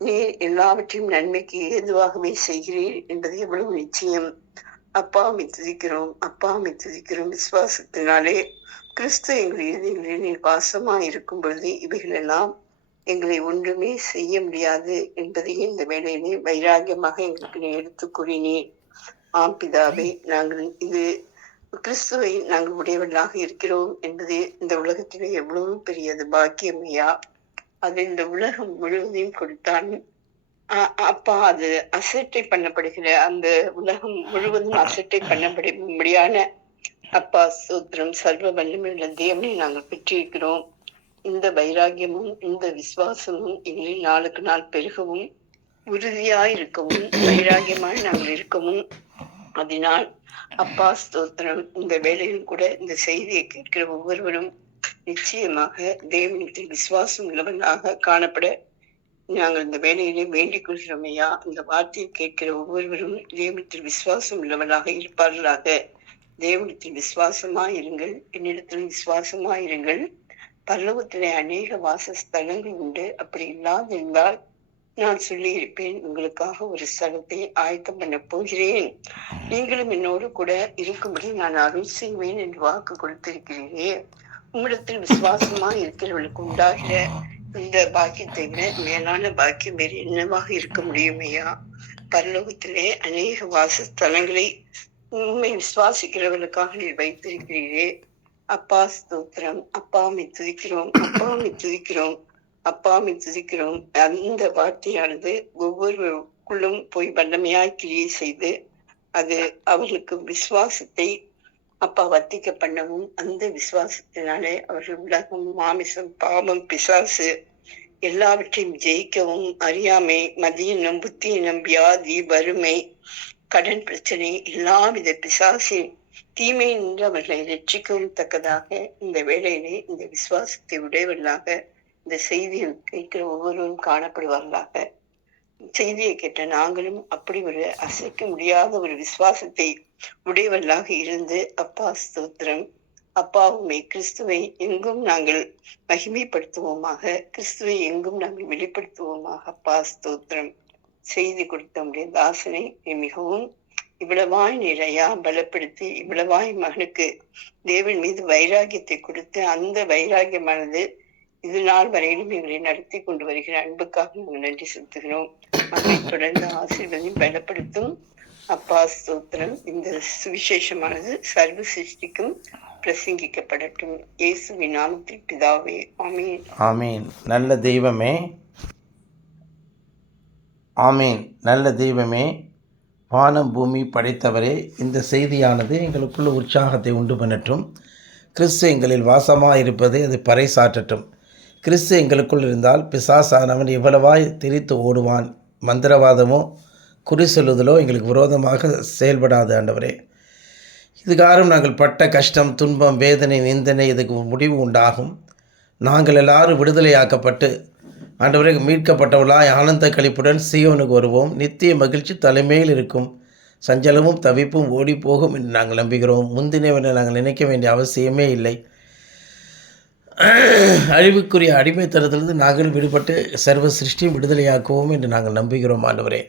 நீர் எல்லாவற்றையும் நன்மைக்கு ஏதுவாகவே செய்கிறீர் என்பது எவ்வளவு நிச்சயம். அப்பாவை துதிக்கிறோம், அப்பாவை துதிக்கிறோம். விசுவாசத்தினாலே கிறிஸ்து எங்கள் இதயங்களில் நீர் வாசமாய் இருக்கும் பொழுது இவைகளெல்லாம் எங்களை ஒன்றுமே செய்ய முடியாது என்பதையே இந்த வேளையிலே வைராகியமாக எங்களுக்கு நீ எடுத்து கூறினீர். ஆம் பிதாவே, நாங்கள் இது கிறிஸ்துவை நாங்கள் உடையவர்களாக இருக்கிறோம் என்பது இந்த உலகத்திலே எவ்வளவு பெரியது பாக்கியம் ஐயா. அது இந்த உலகம் முழுவதையும் கொடுத்தாலும் அப்பா அது அசட்டை பண்ணப்படுகிற அந்த உலகம் முழுவதும் அசட்டை பண்ணப்படும்படியான அப்பா ஸ்தோத்திரம், சர்வ வல்லமையுள்ள தேவனை நாங்கள் பெற்றிருக்கிறோம். இந்த வைராகியமும் இந்த விசுவாசமும் எங்களில் நாளுக்கு நாள் பெருகவும் உறுதியாய் இருக்கவும் வைராகியமாய் நாங்கள் இருக்கவும், அதனால் அப்பா ஸ்தோத்திரம், இந்த வேளையில் கூட இந்த செய்தியை கேட்கிற ஒவ்வொருவரும் நிச்சயமாக தேவனிடத்தில் விசுவாசம் உள்ளவனாக காணப்பட நாங்கள் இந்த வேலையிலே வேண்டிக் கொள்கிறோம் ஐயா. இந்த வார்த்தையை கேட்கிற ஒவ்வொருவரும் தேவனிடத்தில் விசுவாசம் உள்ளவனாக இருப்பார்களாக. தேவனிடத்தில் விசுவாசமாய் இருங்கள், என்னிடத்தில் விசுவாசமாய் இருங்கள். பரலோகத்திலே அநேக வாசஸ்தலங்கள் உண்டு, அப்படி இல்லாதிருந்தால் நான் சொல்லி இருப்பேன், உங்களுக்காக ஒரு ஸ்தலத்தை ஆயத்தம் பண்ண போகிறேன், நீங்களும் என்னோடு கூட இருக்கும்படி நான் அருள் செய்வேன் என்று வாக்கு கொடுத்திருக்கிறீரே. உம்மிடத்தில் விசுவாசமா இருக்கிறவர்களுக்கு உண்டாகிற இந்த பாக்கியத்தை விட மேலான பாக்கியம் வேறு என்னவாக இருக்க முடியும் ஐயா. பரலோகத்திலே அநேக வாசஸ்தலங்களை உண்மை விசுவாசிக்கிறவர்களுக்காக நீர் வைத்திருக்கிறீரே. அப்பா ஸ்தோத்திரம், அப்பாவை துதிக்கிறோம், அப்பாவை துதிக்கிறோம், அப்பாவை துதிக்கிறோம். அந்த வார்த்தையானது ஒவ்வொருவருக்குள்ளும் போய் வல்லமையாய் கிரியை செய்து அது அவர்களுக்கு விசுவாசத்தை அப்பா வர்த்திக்க பண்ணவும், அந்த விசுவாசத்தினாலே அவர்கள் உலகம், மாமிசம், பாவம், பிசாசு எல்லாவற்றையும் ஜெயிக்கவும், அறியாமை, மதியினம், புத்தியினம், வியாதி, வறுமை, கடன் பிரச்சனை, எல்லாவித பிசாசின் தீமை நின்று அவர்களை ரட்சிக்கவும் தக்கதாக இந்த வேளையிலே இந்த விசுவாசத்தை உடையவர்களாக இந்த செய்தியை கேட்கிற ஒவ்வொருவரும் காணப்படுவார்களாக. செய்தியை கேட்ட நாங்களும் அப்படி ஒரு அசைக்க முடியாத ஒரு விசுவாசத்தை உடையவர்களாக இருந்து அப்பா ஸ்தோத்திரம், அப்பாவுமே கிறிஸ்துவை எங்கும் நாங்கள் மகிமைப்படுத்துவோமாக, கிறிஸ்துவை எங்கும் நாங்கள் வெளிப்படுத்துவோமாக. அப்பா ஸ்தோத்திரம். செய்தி கொடுத்த உடைய தாசனை மிகவும் இவ்வளவாய் நிறையா பலப்படுத்தி, இவ்வளவாய் மகனுக்கு தேவன் மீது வைராகியத்தை கொடுத்து, அந்த வைராகியமானது இது நாள் வரையிலும் எங்களை நடத்தி கொண்டு வருகிற அன்புக்காக நாங்கள் நன்றி செலுத்துகிறோம். அதை தொடர்ந்து ஆசீர்வதியும் பலப்படுத்தும் அப்பா ஸ்தோத்திரம். இந்த சுவிசேஷமானது சர்வ சிருஷ்டிக்கும் பிரசங்கிக்கப்படட்டும். இயேசுவின் நாமத்தில் பிதாவே, ஆமீன். ஆமீன். நல்ல தெய்வமே, ஆமீன். நல்ல தெய்வமே, வானம் பூமி படைத்தவரே, இந்த செய்தியானது எங்களுக்குள்ள உற்சாகத்தை உண்டு பண்ணட்டும். கிறிஸ்து எங்களில் வாசமாக இருப்பதை அது பறைசாற்றட்டும். கிறிஸ்து எங்களுக்குள் இருந்தால் பிசாசானவன் எவ்வளவாய் திரித்து ஓடுவான். மந்திரவாதமோ குறி சொல்லுதலோ எங்களுக்கு விரோதமாக செயல்படாது ஆண்டவரே. இதுகாரம் நாங்கள் பட்ட கஷ்டம், துன்பம், வேதனை, நிந்தனை, இதுக்கு முடிவு உண்டாகும். நாங்கள் எல்லாரும் விடுதலையாக்கப்பட்டு ஆண்டவரே மீட்கப்பட்டவர்களாய் ஆனந்த கழிப்புடன் சீயோனுக்கு வருவோம். நித்திய மகிழ்ச்சி தலைமையில் இருக்கும். சஞ்சலமும் தவிப்பும் ஓடி போகும் என்று நாங்கள் நம்புகிறோம். முந்தினவனை நாங்கள் நினைக்க வேண்டிய அவசியமே இல்லை. அழிவுக்குரிய அடிமைத்தனத்திலிருந்து நாங்கள் விடுபட்டு சர்வ சிருஷ்டியும் விடுதலையாக்குவோம் என்று நாங்கள் நம்புகிறோம். ஆண்டவரே,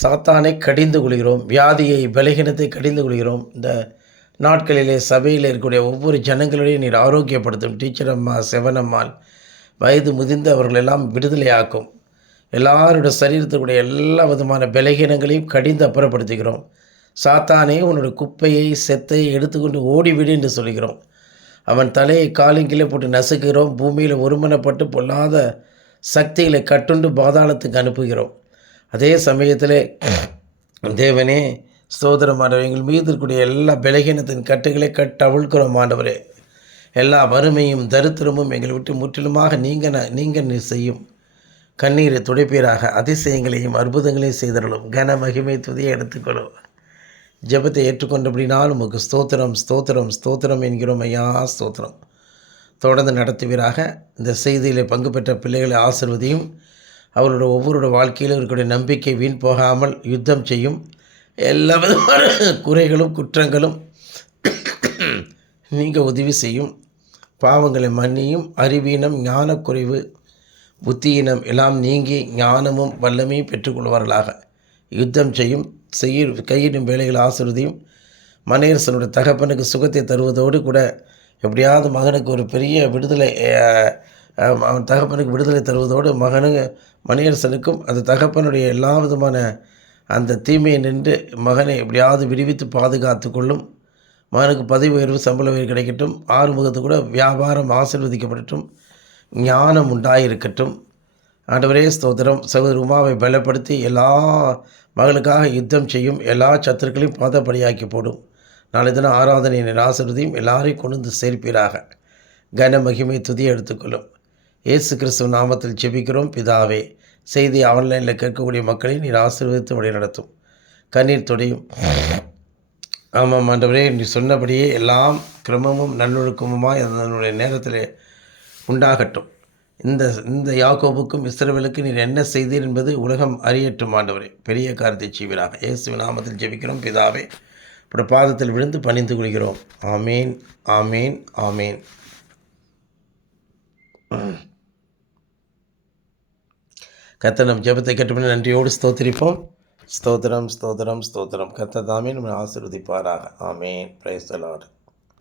சாத்தானை கடிந்து கொள்கிறோம், வியாதியை, பலகீனத்தை கடிந்து கொள்கிறோம். இந்த நாட்களிலே சபையில் இருக்கக்கூடிய ஒவ்வொரு ஜனங்களையும் நீர் ஆரோக்கியப்படுத்தும். டீச்சர் அம்மா, செவனம்மாள், வயது முதிர்ந்து அவர்களெல்லாம் விடுதலையாக்கும். எல்லாருடைய சரீரத்துக்குடைய எல்லா விதமான பலகீனங்களையும் கடிந்து அப்புறப்படுத்துகிறோம். சாத்தானே, உன்னோட குப்பையை, செத்தை எடுத்துக்கொண்டு ஓடிவிடு என்று சொல்கிறோம். அவன் தலையை காலிங்கிலே போட்டு நசுக்கிறோம். பூமியில் ஒருமனப்பட்டு பொல்லாத சக்திகளை கட்டுண்டு பாதாளத்துக்கு அனுப்புகிறோம். அதே சமயத்தில் தேவனே ஸ்தோத்திரமானவர், எங்கள் மீது இருக்கக்கூடிய எல்லா பலகீனத்தின் கட்டுகளை கட்டவிழ்கிறோம். ஆண்டவரே, எல்லா வறுமையும் தரித்திரமும் எங்களை விட்டு முற்றிலுமாக நீங்க செய்யும். கண்ணீரை துடைப்பீராக. அதிசயங்களையும் அற்புதங்களையும் செய்தரலும். கன மகிமை துதியை எடுத்துக்கொள்ளும். ஜெபத்தை ஏற்றுக்கொண்டபடினால் உமக்கு ஸ்தோத்திரம், ஸ்தோத்திரம், ஸ்தோத்திரம் என்கிறோம் ஐயா. ஸ்தோத்திரம். தொடர்ந்து நடத்துவீராக. இந்த செய்தியில் பங்கு பெற்ற பிள்ளைகளை ஆசிர்வதியும். அவரோட ஒவ்வொருடைய வாழ்க்கையிலும் இருக்கக்கூடிய நம்பிக்கை வீண் போகாமல் யுத்தம் செய்யும். எல்லா விதமான குறைகளும் குற்றங்களும் நீங்கள் உதவி செய்யும். பாவங்களை மன்னியும். அறிவீனம், ஞானக்குறைவு, புத்தியினம் எல்லாம் நீங்கி ஞானமும் வல்லமையும் பெற்றுக்கொள்வார்களாக. யுத்தம் செய்யும் கையிடும் வேலைகள் ஆசிர்வதியும். மனையரசனுடைய தகப்பனுக்கு சுகத்தை தருவதோடு கூட எப்படியாவது மகனுக்கு ஒரு பெரிய விடுதலை, அவன் தகப்பனுக்கு விடுதலை தருவதோடு மனையரசனுக்கும் அந்த தகப்பனுடைய எல்லா விதமான அந்த தீமையை நின்று மகனை எப்படியாவது விடுவித்து பாதுகாத்து கொள்ளும். மகனுக்கு பதவி உயர்வு, சம்பள உயர்வு கிடைக்கட்டும். ஆறுமுகத்து கூட வியாபாரம் ஆசீர்வதிக்கப்படட்டும். ஞானம் உண்டாயிருக்கட்டும். ஆண்டவரே ஸ்தோத்திரம். சகோதரி உமாவை பலப்படுத்தி எல்லா மகளுக்காக யுத்தம் செய்யும். எல்லா சத்துருக்களையும் பாதப்படியாக்கி போடும். நாளை தினம் ஆராதனை ஆசீர்வதியும். எல்லாரையும் கொண்டு வந்து சேர்ப்பீராக. கன மகிமை துதியை எடுத்துக்கொள்ளும். இயேசு கிறிஸ்துவ நாமத்தில் ஜெபிக்கிறோம் பிதாவே. செய்தி ஆன்லைனில் கேட்கக்கூடிய மக்களை நீர் ஆசீர்வதித்து வழி நடத்தும். கண்ணீர் தொடையும். ஆமாம் ஆண்டவரே, நீ சொன்னபடியே எல்லாம் கிரமமும் நல்லொழுக்கமுமாய் அதனுடைய நேரத்தில் உண்டாகட்டும். இந்த யாக்கோபுக்கும் இஸ்ரவேலுக்கும் நீர் என்ன செய்தீர் என்பது உலகம் அறியட்டும். ஆண்டவரே, பெரிய காரியத்தை செய்வீராக. இயேசு நாமத்தில் ஜெபிக்கிறோம் பிதாவே. இப்படி பாதத்தில் விழுந்து பணிந்து கொள்கிறோம். ஆமீன், ஆமீன், ஆமீன். கர்த்தர் நம் ஜெபத்தை கேட்டபடி நன்றியோடு ஸ்தோத்திரிப்போம். ஸ்தோத்திரம், ஸ்தோத்திரம், ஸ்தோத்திரம். கர்த்தர் தாமே நம்மை ஆசீர்வதிப்பாராக. ஆமீன். Praise the Lord.